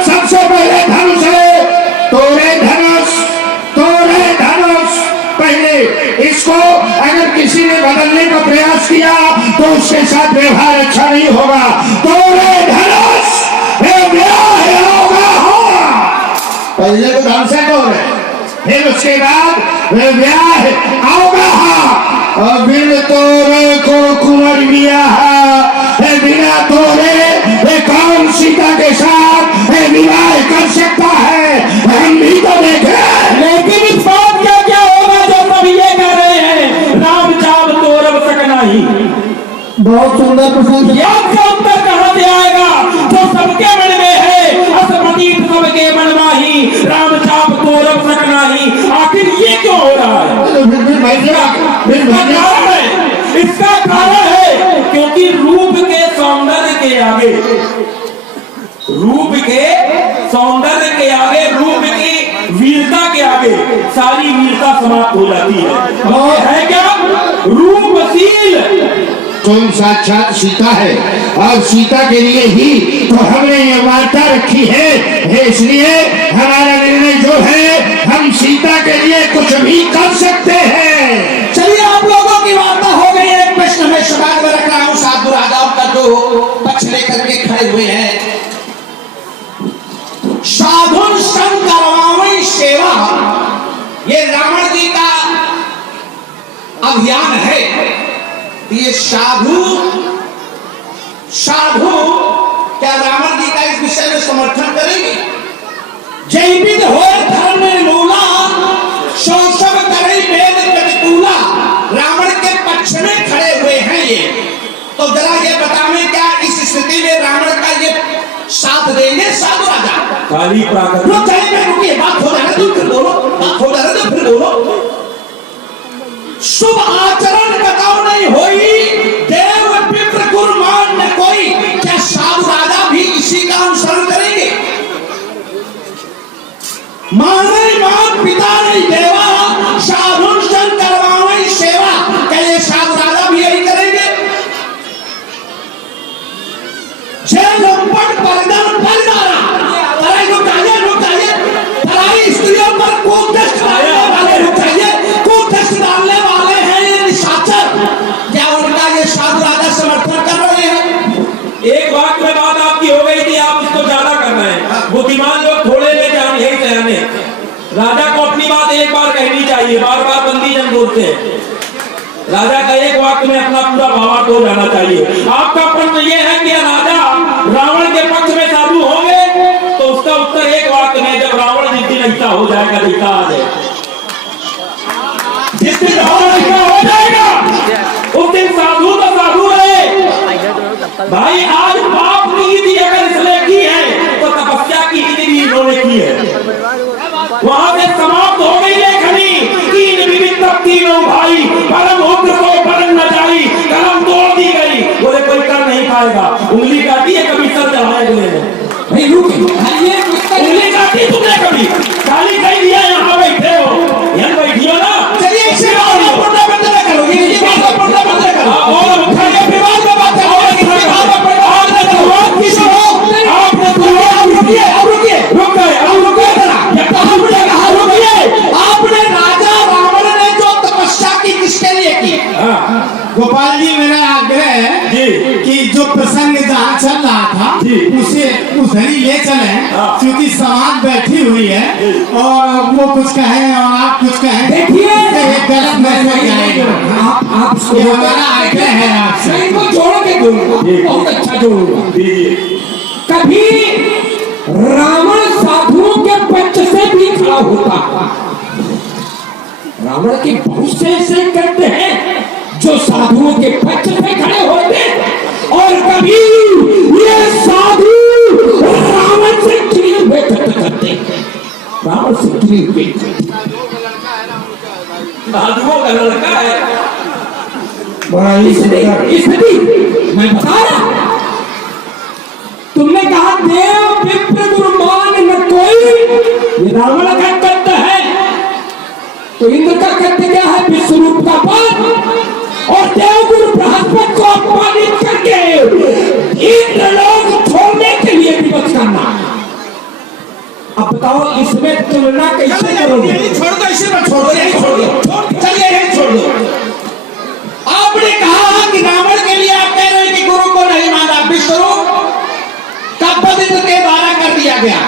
सबसे पहले धनुष है, तोड़े धनुष, तोड़े धनुष। पहले इसको अगर किसी ने बदलने का प्रयास किया तो उसके साथ व्यवहार अच्छा नहीं होगा। तोड़े धनुष पहले तो धन से तोड़े, फिर उसके बाद ब्याह आओगा और बिन तोड़े को कुंवर ब्याह, बिना तोड़े कौन सीता के साथ विवाह कर सकता है? हम भी तो देखें। लेकिन इस बात का क्या होगा जो सब ये कह रहे हैं राम चाप तोरब सकनाही? बहुत सुंदर प्रश्न। आपका उत्तर कहां से आएगा जो सबके मन में है? असमति सबके मन माही, राम चाप तोरब सकनाही। आखिर ये क्यों हो रहा है? इसका कारण है क्योंकि रूप के सौंदर्य के आगे, रूप के सौंदर्य के आगे, रूप की वीरता के आगे सारी वीरता समाप्त हो जाती है। और है क्या? रूपशील तुम साक्षात सीता है और सीता के लिए ही तो हमने ये वार्ता रखी है, इसलिए हमारा निर्णय जो है हम सीता के लिए कुछ भी कर सकते हैं। चलिए आप लोगों की वार्ता हो गई। एक प्रश्न मैं समाज में रख रहा हूँ, साधु राजाओं का जो पक्ष लेकर के खड़े हुए हैं। साधुन संग करवावी सेवा, ये रावण जी का अभियान है। ये साधु क्या रावण जी का इस विषय में समर्थन करेंगे? जैविद हो धर्म मूला, शोषण करे वेद प्रतिकूला। रावण के पक्ष में खड़े हुए हैं ये, तो जरा ये बतावें क्या इस स्थिति में रावण का ये साथ देंगे साधु राजा? खाली प्राकृतिक रुक जाइए, रुकिए, बात हो जाने दो, फिर बोलो, बात हो जाने दो, फिर बोलो। शुभ आचरण बताओ नहीं होई, देव पितृ कुर्बान न कोई। क्या साधु राजा भी इसी का अनुसरण करेंगे? माने मात पिता ने करवाई देवा, साधुष्टन करवाई सेवा। क्या ये साधु राजा भी यही करेंगे? तराई स्त्रियों पर कुदृष्टि डालने वाले कुदृष्टि डालने वाले हैं ये निशाचर। क्या उनका ये साधु राजा समर्थन कर रहे हैं? एक वाक्य में बात आपकी हो गई थी, आप इसको ज्यादा कर रहे हैं। बुद्धिमान लोग थोड़े में जान यही कहने, राजा को अपनी बात एक बार कहनी चाहिए, बार बार बंदी जन बोलते हैं। राजा का एक वाक्य में अपना पूरा भावार्थ हो जाना चाहिए। आपका प्रश्न ये है कि राजा रावण के पक्ष में साधु होंगे, तो उसका उत्तर एक वाक्य में, जब रावण जिस दिन ऐसा हो जाएगा, दिखा आ जाए जिस दिन रावण ऐसा हो जाएगा, उस दिन साधु तो साधु रहे। भाई आज पाप की ईदी अगर इसलिए की है, तो तपस्या की ईदी भी इन्होंने की है। वहां से समाप्त हो गई लेखनी, तीन विविध तीनों भाई, परम होत्र को परम न जाई, कलम तोड़ दी गई। बोले कोई कर नहीं पाएगा, उंगली काटी है कभी सर चढ़ाए गए हैं। भाई रुक, उंगली काटी तुमने कभी? खाली कह दिया यहाँ बैठे हो, यहाँ बैठी हो ना। चलिए इससे बात बंद करोगे, ये बात बंद करो। और उठाइए विवाद में बात करो। आपने राजा रावण ने जो तपस्या की किसके लिए की? गोपाल जी, मेरा आग्रह है कि जो प्रसंग जहाँ चल रहा था उसे उधर ही ले चले, क्योंकि समाज बैठी हुई है और वो कुछ कहे और आप कुछ कहें, देखिए एक गलत मैसेज आएगा। आप ये हमारा आग्रह है आपसे। सही को जोड़ के दूंगा, बहुत अच्छा जोड़ूंगा। कभी रावण साधुओं के पक्ष से भी खड़ा होता, रावण के बहुत से ऐसे करते हैं जो साधुओं के पक्ष से खड़े होते, और कभी ये साधु रावण से घिरे हुए करते, रावण से घिरे हुए। साधुओं का लड़का है। बड़ा ही सुंदर। स्थिति मैं बता रहा, तुमने कहा देव विप्र गुरुमान न कोई, ये रावण का कर्तव्य है, तो इंद्र का कर्तव्य क्या है? विश्वरूप का पद, और देवगुरु बृहस्पति को अपमानित करके इंद्र लोग छोड़ने के लिए विवश करना। अब बताओ इसमें तुलना कैसे करोगे? छोड़ दो, इसे मत छोड़ दो, यही छोड़ दो, चलिए यही छोड़ दो। आपने कहा कि रावण के लिए आप कह रहे हैं कि गुरु को नहीं माना, विश्वरूप का पद इंद्र के द्वारा कर दिया गया,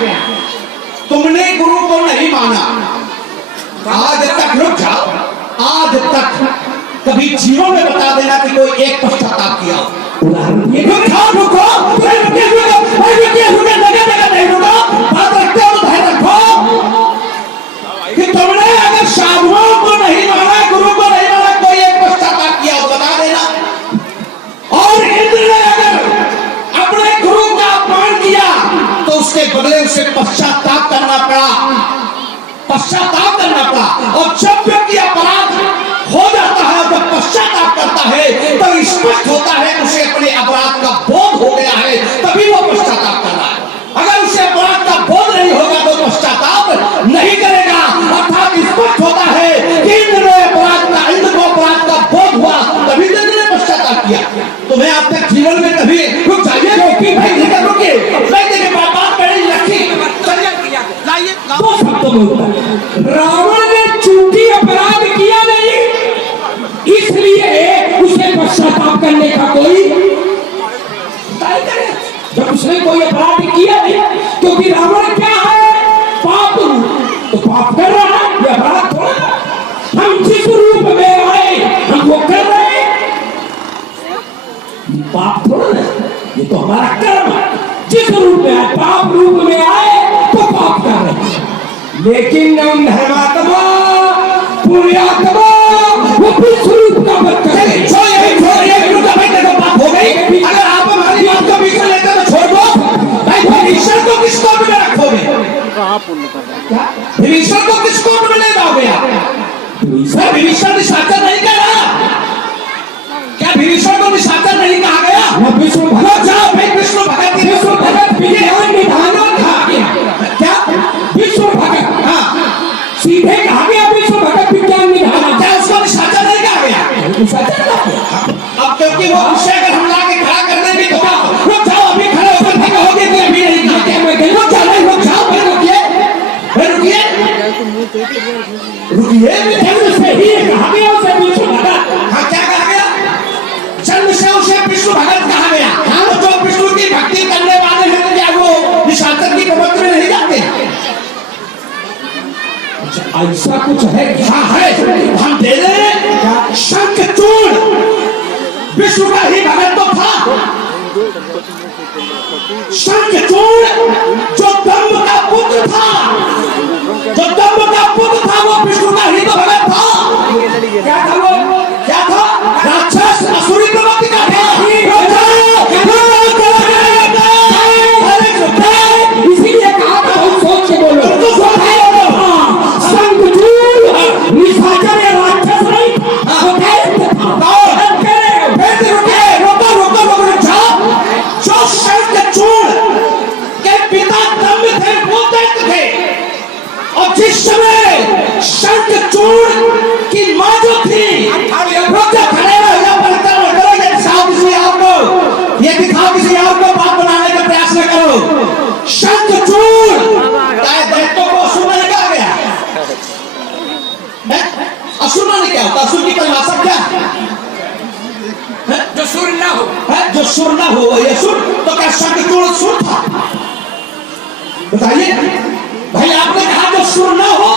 तुमने गुरु को नहीं माना। आज तक रुक जाओ, आज तक कभी जीवन में बता देना कि कोई एक पश्चाताप किया हो। रुको, बात रखते हो तो ध्यान रखो कि तुमने अगर साधुओं को नहीं माना, गुरु को नहीं माना, कोई एक पश्चाताप किया हो बता देना। और इंद्र ने अगर अपने गुरु का अपमान किया तो उसके बदले उसे पश्चाताप करना पड़ा, पश्चाताप करना पड़ा। और जब व्यक्ति अपराध हो जाता है, जब पश्चाताप करता है, तो स्पष्ट होता है उसे अपने अपराध का बोध हो गया है, तभी वो पश्चाताप कर रहा है। अगर उसे अपराध का बोध नहीं होगा तो पश्चाताप नहीं करेगा। अर्थात स्पष्ट होता है कि इंद्र को अपराध का बोध हुआ, तभी इंद्र ने पश्चाताप किया। तो मैं आप तक जीवन में कभी रुक जाइए, रुकिए, दो शब्द बोलता है, रावण ने चूंकि अपराध किया नहीं, इसलिए उसे पश्चाताप करने का कोई करे। जब उसने कोई अपराध किया नहीं, क्योंकि रावण क्या है? पाप रूप, तो पाप कर रहा है, ये अपराध थोड़ा। हम जिस रूप में आए हम वो कर रहे हैं, पाप थोड़ा है, ये तो हमारा कर्म है। जिस रूप में आए, पाप रूप में आए तो पाप कर रहे हैं। लेकिन हम धर्मात्मा पुण्यात्मा वो विश्वरूप का मत करें। बात हो गई। अगर आप हमारी बात को बीच में लेते तो छोड़ दो। भाई ईश्वर को किस कोट में रखोगे? ईश्वर को किस कोट में ले जाओगे आप? ईश्वर निशाचर नहीं कह रहा। क्या ईश्वर को निशाचर नहीं कहा गया? विष्णु भगत जाओ भाई, विष्णु भगत विज्ञान निधान था क्या? विष्णु भगत, हाँ सीधे कहा गया बताइए, रुकिए, जन्म से ही कहा गया उसे विष्णु भगत। हाँ क्या कहा गया? जन्म से उसे विष्णु भगत कहा गया। हाँ तो जो विष्णु की भक्ति करने वाले हैं तो क्या वो निशाचर की कमर में नहीं जाते? अच्छा ऐसा कुछ है क्या? हाँ है, हम दे रहे शंखचूड़ विष्णु का ही भगत तो था। शंखचूड़ जो दम्भ का पुत्र था, जो दम्भ का पुत्र था वो विष्णु का ही तो भगत था। क्या था वो? क्या था? राक्षस असुरी प्रवृत्ति का था। इसीलिए कहा था बहुत सोच के बोलो। शंखचूड़ निशाचर या राक्षस नहीं था, वो दैत्य था। जो शंखचूड़ के पिता दम्भ थे वो दैत्य थे, और जिस समय शंखचूड़ की मां जो थी खड़े ये दिखाओ किसी और को बात बनाने का प्रयास न करो। शंखचूड़ दैत्यों को असुर नहीं कहा गया। असुर नहीं क्या होता? असुर की परिभाषा क्या है? जो सुर ना हो, जो सुर ना हो वही असुर। तो क्या शंखचूड़ सुर था? बताइए भाई, आपने कहा जो सुर ना हो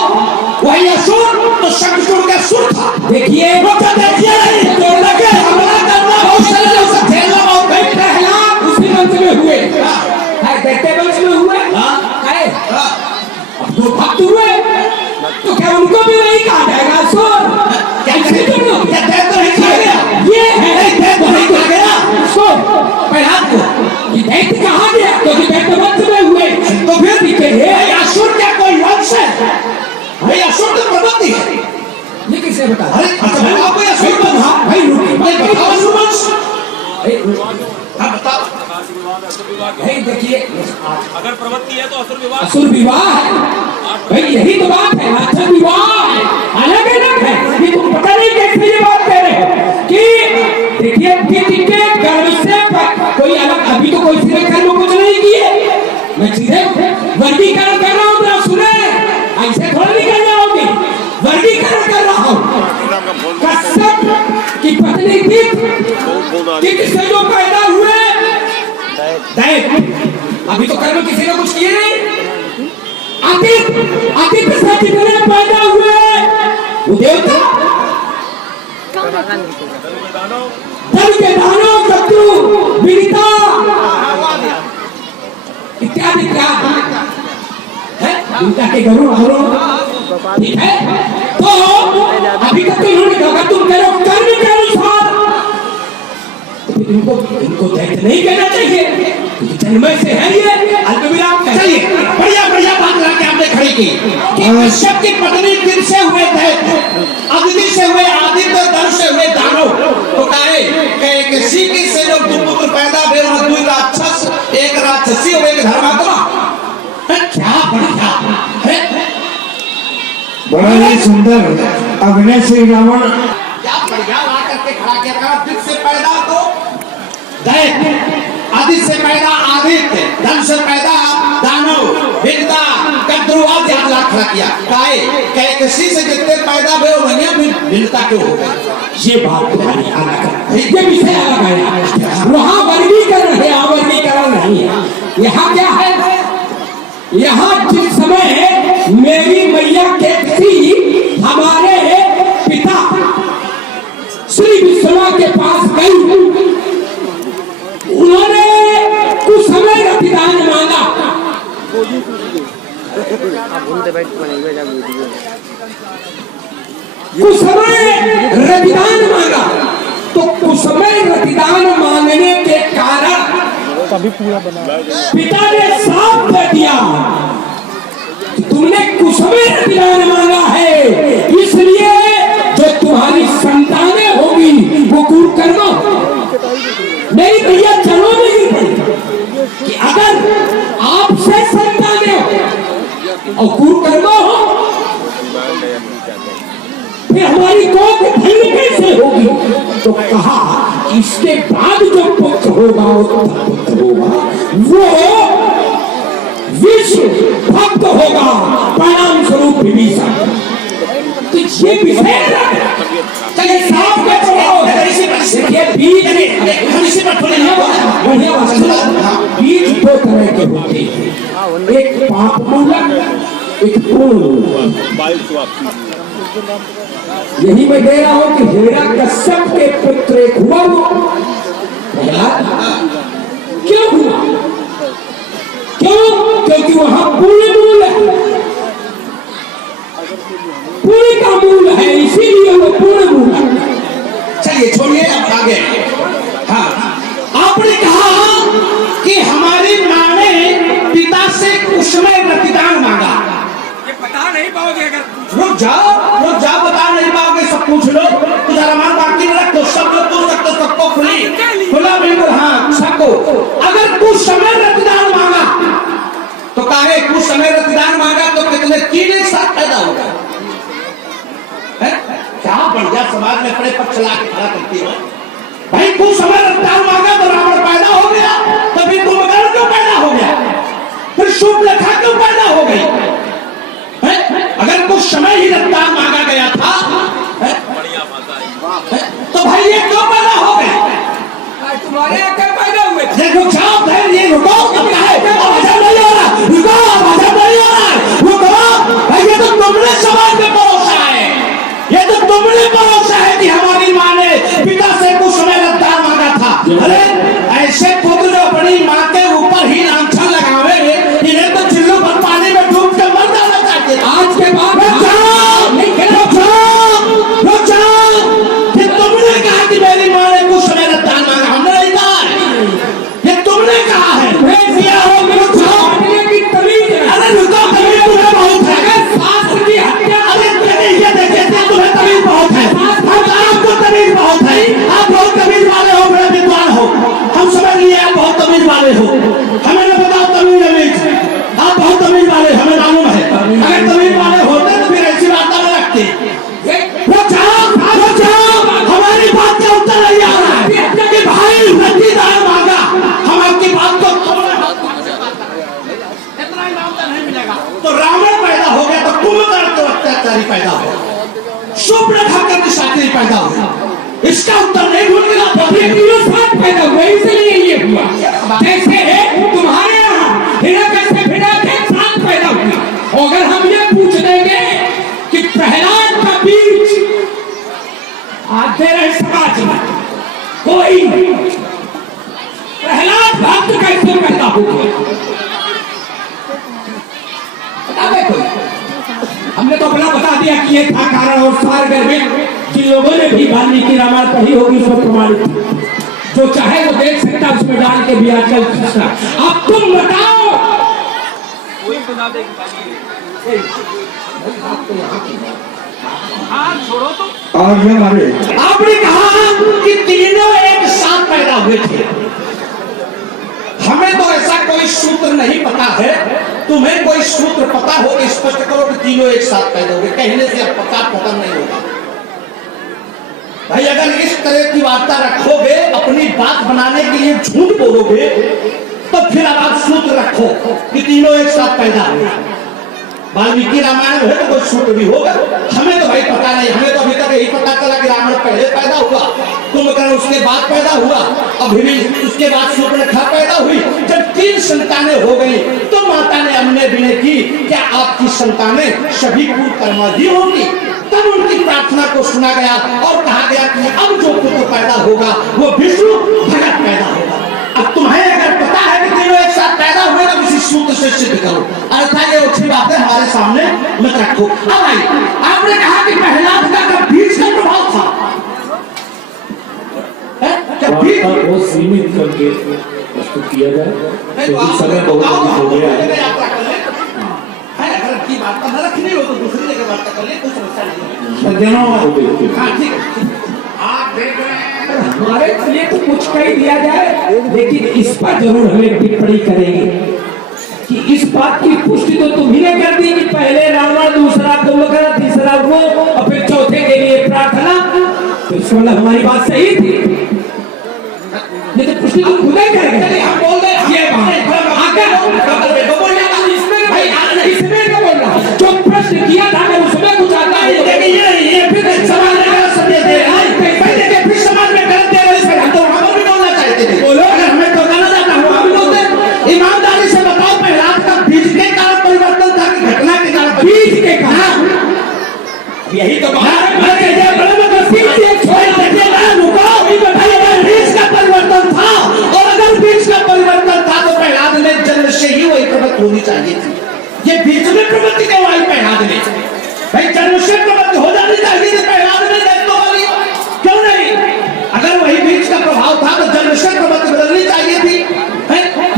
वही असुर, तो शंखचूड़ का सुर था। देखिए देखिए नहीं तो लगे हमला करना बहुत सरल, उसे खेलना बहुत भाई प्रहलाद उसी वंश में हुए, दैत्य वंश में हुए। अब जो भक्त हुए तो क्या उनको भी नहीं कहा जाएगा असुर? क्या दैत्य नहीं कहा गया? ये है दैत्य नहीं कहा गया उसको प्रहलाद को कि दैत्य कहा गया क्योंकि दैत्य वंश में हुए। तो फिर असुर क्या कोई वंश है? भाई असुर तो प्रवृत्ति है। ये किसे बता? अरे अच्छा बताओ कोई असुर तो था भाई रुकिए, भाई बताओ असुर वंश। हाँ बताओ भाई देखिए अगर प्रवृत्ति है तो असुर विवाह। असुर विवाह है भाई, यही तो बात है। राक्षस विवाह अलग अलग है। ये तुम पता नहीं कैसे ये बात कह रहे हो कि देखिए किसी के कर्म से कोई अलग, अभी तो कोई सीधे कर्म कुछ नहीं किए, मैं सीधे वर्गीकरण कर रहा हूँ। तो सुने ऐसे थोड़ा नहीं कर रहा होगी, वर्गीकरण कर रहा हूँ। कश्यप की पत्नी दिक से जो पैदा हुए दैत्य, अभी तो कर्म किसी ने कुछ किए नहीं। आदित्य से जितने पैदा हुए वो देवता, धन के दानव, शत्रु, पीड़िता इत्यादि इत्यादि है। इनका के गरुड़ ठीक है। तो अभी तक तो इन्होंने कहा तुम करो कर्म के अनुसार, इनको दैत्य नहीं कहना चाहिए, जन्म से है ये अल्पविराम। चलिए बढ़िया बढ़िया बात लाके आपने खड़ी की कि कश्यप की पत्नी दिन से हुए दैत्य, अदिति से हुए आदित्य, धन से हुए दानव। तो कहे किसी की से जो दो पुत्र पैदा हुए, दुई राक्षस, एक राक्षसी और एक धर्मात्मा। क्या बढ़िया है, बड़ा ही सुंदर अभिनय श्री रावण। क्या बढ़िया ला करके खड़ा किया। दिन से पैदा तो दैत्य, आदित्य से पैदा आदित्य, धन से पैदा दानव, भिन्नता कद्रू आदि खड़ा किया। कहे किसी से जितने पैदा हुए वही भिन्नता क्यों हो गई? ये बात तुम्हारी अलग है, ये विषय अलग है। वहाँ वर्गीकरण है, यहाँ वर्गीकरण नहीं है। यहाँ क्या है? यहाँ जिस समय मेरी मैया केतकी हमारे पिता श्री विश्वनाथ के पास गई, उन्होंने कुछ समय रतिदान मांगा। कुछ समय रतिदान मांगा, तो कुछ समय रतिदान मांगने के कारण पिता ने साफ कर दिया कि तुमने कुछ समय रतिदान मांगा है, इसलिए जो तुम्हारी संतानें होगी वो कुकर्म मेरी भैया चलो नहीं पड़ी कि अगर आपसे संतानें हो और कुकर्म हो फिर हमारी गोद धन्य कैसे होगी? तो कहा इसके बाद जो पुत्र होगा वो विश्व भक्त होगा परिणाम स्वरूप विभीषण। तो ये विषय चलिए साफ में प्रभाव है। देखिए बीज बढ़िया बीज दो तरह के होते हैं, एक पाप मूलक एक पूर्ण मूलक। यही मैं दे रहा हूं कि हिरण्यकश्यप के पुत्र एक हुआ क्यों हुआ? क्यों? क्योंकि वहां पूर्ण मूल है, पूरी का मूल है, इसीलिए वो पूर्ण मूल है। चलिए छोड़िए अब आगे। हाँ, आपने कहा कि हमारी माँ ने पिता से कुसुमय प्रतिदान मांगा। ये बता नहीं पाओगे अगर रुक जाओ बता नहीं पाओगे, सब पूछ लो। तुझा रामायण बाकी रख दो, सब लोग पूछ सकते, सबको खुला बिल्कुल। हाँ सबको। अगर कुछ समय रक्तदान मांगा तो काहे कुछ समय रक्तदान मांगा तो कितने तीन एक साथ पैदा होगा? क्या बढ़िया समाज में अपने पक्ष ला के खड़ा करती हो भाई। कुछ समय रक्तदान मांगा तो रावण पैदा हो गया, तो फिर कुंभकर्ण क्यों पैदा हो गया, फिर शूर्पणखा क्यों पैदा हो गई? अगर कुछ समय ही रक्तदान मांगा गया था तो भाई ये क्यों पैदा हो गए? तुम्हारे यहाँ क्या पैदा हुए? रुको, रुको, नहीं हो रहा, रुको भाई। ये तो तुमने समाज में परोसा है, ये तो तुमने परोसा है कि हमारी माँ ने पिता से कुछ समय रक्तदान मांगा था। अरे ऐसे पुत्र जो अपनी माँ के ऊपर ही लांछन लगावे, इन्हें तो चिल्लू पर पानी में डूब के मर जाना चाहिए। आज के बाद तुमने कहा कि मेरी माँ ने कुछ समय रक्तदान मांगा, हमने नहीं कहा है, ये तुमने कहा है। अरे रुको, तमीज तुम्हें बहुत है, शास्त्र की हत्या। अरे ये देखिए तुम्हें तमीज बहुत है, आपको तमीज बहुत है, आप बहुत तमीज वाले हो, बड़े विद्वान हो, हम समझ लिए आप बहुत तमीज वाले हो। हमें न बताओ तमीज अमीज, आप बहुत तमीज वाले, हमें मालूम है। अगर तमीज वाले होते तो फिर ऐसी बात न रखते। हमारी बात का उत्तर नहीं आ रहा है कि भाई प्रतिदान मांगा, हम आपकी बात को इतना इनाम नहीं मिलेगा। तो रावण पैदा हो गया तो कुंभकर्ण तो अत्याचारी पैदा हो, शूर्पणखा का निशाचरी पैदा हो। इसका उत्तर नहीं ढूंढ मिला, पैदा हुआ, इसलिए ये हुआ। जैसे तुम्हारे यहाँ हिरण्यकश्यप के साथ पैदा हुआ। अगर हम ये पूछ देंगे कि प्रहलाद का बीज आते रहे समाज में, कोई प्रहलाद भक्त कैसे पैदा हो गया बता दे कोई? हमने तो अपना बता दिया कि ये था कारण, और सार गर्भित जिन लोगों ने भी वाल्मीकि रामायण पढ़ी होगी उसमें प्रमाणित। जो चाहे वो देख सकता, उसमें डाल के भी आजकल खींचना। अब तुम बताओ, कोई बना देगी। हाँ छोड़ो तो। और ये हमारे आपने कहा कि तीनों एक साथ पैदा हुए थे। हमें तो ऐसा कोई सूत्र नहीं पता है, तुम्हें कोई सूत्र पता हो तो स्पष्ट करो कि तीनों एक साथ पैदा हुए। कहने से अब पता खत्म नहीं होगा भाई। अगर इस तरह की वार्ता रखोगे, अपनी बात बनाने के लिए झूठ बोलोगे, तो फिर अब आप सूत्र रखो कि तीनों एक साथ पैदा हुए। वाल्मीकि रामायण है तो कोई सूत्र भी होगा, हमें तो भाई पता नहीं। हमें तो अभी तक यही पता चला कि रावण पहले पैदा हुआ, कुंभकर्ण उसके बाद पैदा हुआ, अभी भी उसके बाद शूर्पणखा पैदा हुई। जब 3 संतानें हो गई तो माता ने हमने विनय की, क्या आपकी संतानें सभी कुकर्मा ही होंगी? तब उनकी प्रार्थना को सुना गया और कहा गया कि अब जो पुत्र पैदा होगा वो विष्णु भगत पैदा होगा। अब तुम्हें अगर पता है कि तीनों एक साथ पैदा हुए तो किसी सूत्र से सिद्ध करो, अर्थात ये अच्छी बात है, हमारे सामने मत रखो। अब आई, आपने कहा कि प्रहलाद का बीज का प्रभाव था, बीज बहुत सीमित करके प्रस्तुत किया जाए, क्योंकि समय बहुत अधिक हो गया है। अगर की बात न रखनी हो तो दूसरी जगह बात कर ले, कुछ समस्या नहीं। हाँ ठीक है, आप देख रहे हैं हमारे लिए तो कुछ कह दिया जाए, लेकिन इस पर जरूर हमें टिप्पणी करेंगे कि इस बात की पुष्टि तो तुम ही ने कर दी कि पहले रावण, दूसरा कुंभकर्ण, तीसरा वो, और फिर चौथे के लिए प्रार्थना। तो इसका मतलब हमारी बात सही थी, ये तो पुष्टि तो खुद ही कर गए। हम बोल रहे ये बात बीच के कहा यही तो बात बीज का परिवर्तन था, और अगर बीज का परिवर्तन था तो प्रहलाद में जन्म से ही वही प्रवृत्ति होनी चाहिए थी। ये बीज में प्रवृत्ति क्यों आई प्रहलाद में? भाई जन्म से प्रवृत्ति हो जानी चाहिए थी, प्रहलाद में दैत्यों वाली क्यों नहीं? अगर वही बीज का प्रभाव था तो जन्म से प्रवृत्ति बदलनी चाहिए थी।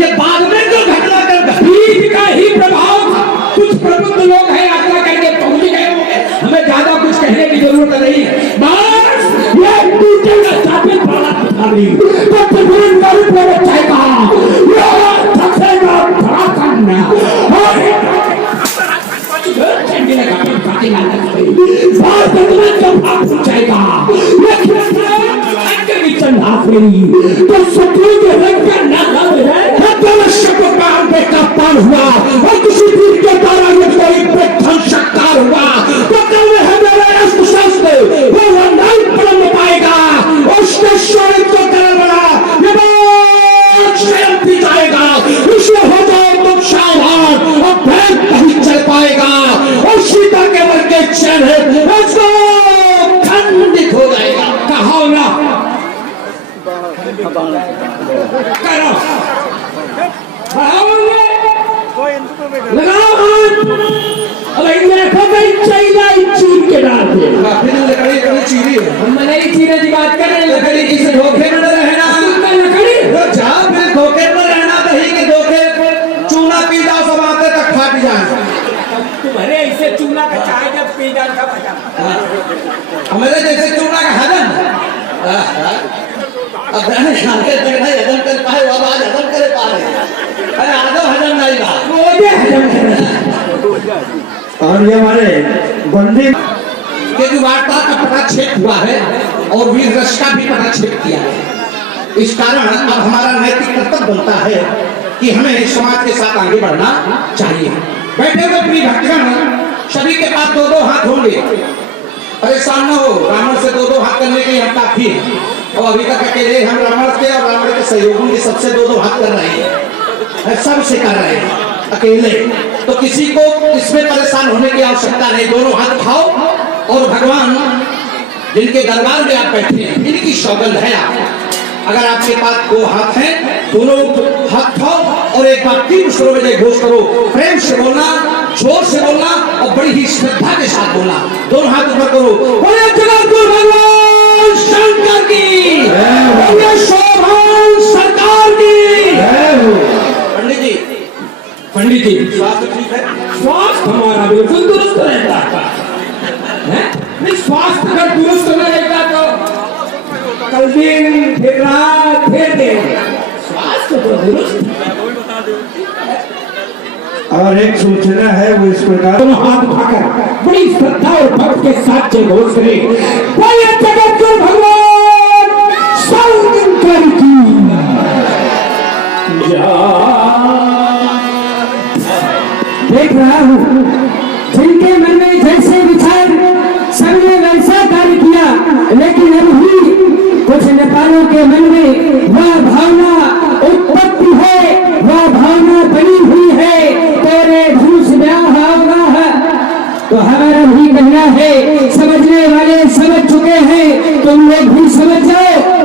ये बाद में जो घटना कर बीज का ही प्रभाव था। कुछ प्रबुद्ध लोग हैं यात्रा करके पहुंच गए होंगे, हमें ज्यादा कुछ कहने की जरूरत नहीं है। बस ये टूटेगा स्थापित वाला था नहीं तो प्रभुन का रूप में बचाएगा, ये थकेगा धड़ाकन में और चंडी लगा के काटी लाना चाहिए बहुत तुरंत जब भाग पहुंचाएगा लेकिन अंदर भी चंदा फेरी तो शत्रु के रंग का ना लग है मनुष्य को पार देखा पार हुआ और किसी दिन के द्वारा ये कोई ध्वंसकार हुआ तो कल में है मेरा अस्त्र शस्त्र वो नहीं परम पाएगा उसके शरीर को कर बड़ा ये बात स्वयं भी जाएगा उसमें हो जाए तो सावधान और भेद नहीं चल पाएगा और सीता के वर्ग के चेहरे उसको खंडित हो जाएगा। कहो ना करो लगाओ चीर के डाल दे लकड़ी कभी चीरी है, हम नहीं चीरे की बात कर रहे हैं। लकड़ी किसी धोखे में न रहना, लकड़ी जहाँ फिर धोखे में रहना दही के धोखे चूना पी जाओ सब आते तक फट जाए। तुम्हारे ऐसे चूना का चाय जब पी जाए का बजा हमारे जैसे चूना का हजम अब आगे तक नहीं हजम कर पाए, अब आज हजम करे पा रहे, अरे आदो हजम नहीं रहा मुझे हजम और ये हमारे बंदी के जो वार्ता का पटाक्षेप हुआ है और वीर रस का भी पटाक्षेप किया है। इस कारण अब हमारा नैतिक कर्तव्य बनता है कि हमें समाज के साथ आगे बढ़ना चाहिए। बैठे हुए प्रिय भक्तगण सभी के पास दो दो हाथ होंगे, परेशान न हो, रावण से दो दो हाथ करने के हम काफी है और अभी तक अकेले हम रावण के और रावण के सहयोगों के सबसे दो दो हाथ कर रहे हैं, सबसे कर रहे हैं अकेले, तो किसी को इसमें परेशान होने की आवश्यकता नहीं। दोनों हाथ उठाओ और भगवान जिनके दरबार में आप बैठे हैं इनकी सौगंध है आप, अगर आपके पास दो हाथ हैं दोनों हाथ उठाओ और एक बार तीन स्वरों में जय घोष करो, प्रेम से बोलना, जोर से बोलना और बड़ी ही श्रद्धा के साथ बोलना। दोनों हाथ ऊपर करो, बोले जगतगुरु भगवान शंकर की, बोले शोभन सरकार की। पंडित जी स्वास्थ्य ठीक है? स्वास्थ्य हमारा बिल्कुल दुरुस्त रहता है, नहीं स्वास्थ्य अगर दुरुस्त रहेगा तो कल दिन फिर रात फिर दिन स्वास्थ्य तो दुरुस्त। और एक सूचना है वो इस प्रकार दोनों हाथ उठाकर बड़ी श्रद्धा और भक्त के साथ जय घोष करें, बोले जगतगुरु भगवान शंकर की देख रहा हूँ जिनके मन में जैसे विचार सबने वैसा कार्य किया, लेकिन अभी कुछ नेपालों के मन में वह भावना उत्पत्ति है, वह भावना बनी हुई है, तेरे धनुष ब्याह होगा है। तो हमारा भी कहना है, समझने वाले समझ चुके हैं, तुम लोग भी समझ जाओ।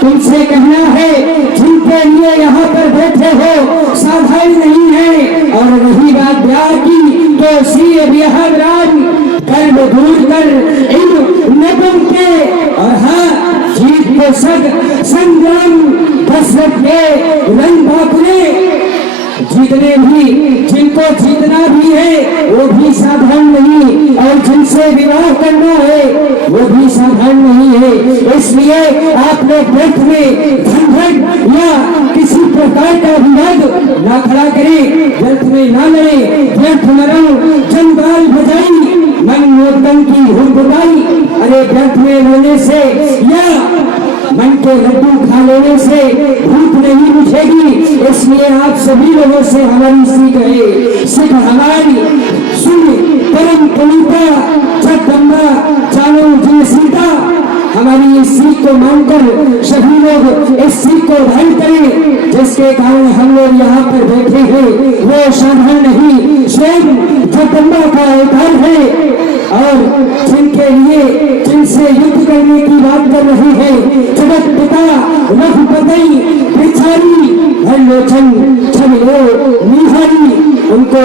तुमसे कहना है जिनके लिए यहाँ पर बैठे हो साधारण नहीं है, और रही बात ब्याह की तो सी ब्याह कर्म दूर कर इन निगम के, और हाँ जीत को संग्राम दशरथ के रंग भापने जीतने भी, जिनको जीतना भी है वो भी साधारण नहीं, और जिनसे विवाह करना है वो भी साधारण नहीं है। इसलिए आपने व्यर्थ में झंझट या किसी प्रकार का विवाद ना खड़ा करें, व्यर्थ में ना लड़े, व्यर्थ मरण जंगाल बजाई मन मोदन की हुड़बुड़ाई, अरे व्यर्थ में लड़ने से या मन के लड्डू खा लेने से भूख नहीं बुझेगी। इसलिए आप सभी लोगों से हमारी सीख है, सिख हमारी सुन परम पुनीता जगदम्बा जानो जी सीता, हमारी इस सीख को मानकर सभी लोग इस सीख को धारण करें, जिसके कारण हम लोग यहाँ पर बैठे हैं वो साधारण नहीं, स्वयं जगदम्बा का अवतार है और जिनके लिए जिनसे युद्ध करने की बात कर रहे हैं जगत पिता रघुपति बिचारी भल्लोचन छविलो निहारी, उनको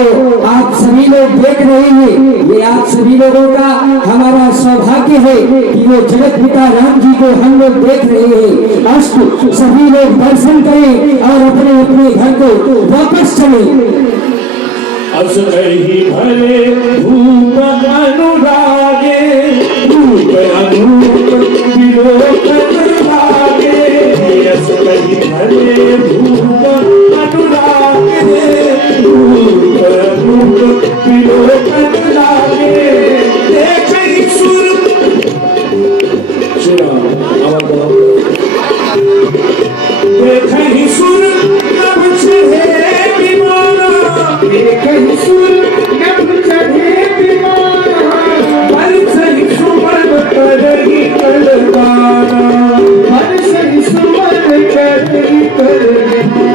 आप सभी लोग देख रहे हैं। ये आप सभी लोगों का हमारा सौभाग्य है कि वो जगत पिता राम जी को हम लोग देख रहे हैं। अस्तु सभी लोग दर्शन करें और अपने अपने घर को वापस चलें। अस कही भले भूप अनुरागे, भूप अनूप विलोकन लागे। अस कही भले भूप अनुरागे, भूप अनूप विलोकन लागे। देखहि सुर देखहि सुर नभ चढ़े विमाना, देखहि सुर नभ चढ़े विमाना। बरसहि सुमन करहि कलबाना, बरसहि सुमन करहि कलबाना।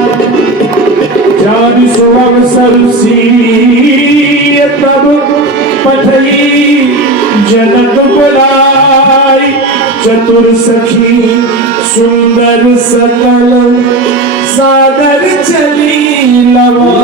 जान सो अवसर सिय तब पठई जनक बुलाई। चतुर सखी सुंदर सकल सागर चली लवा।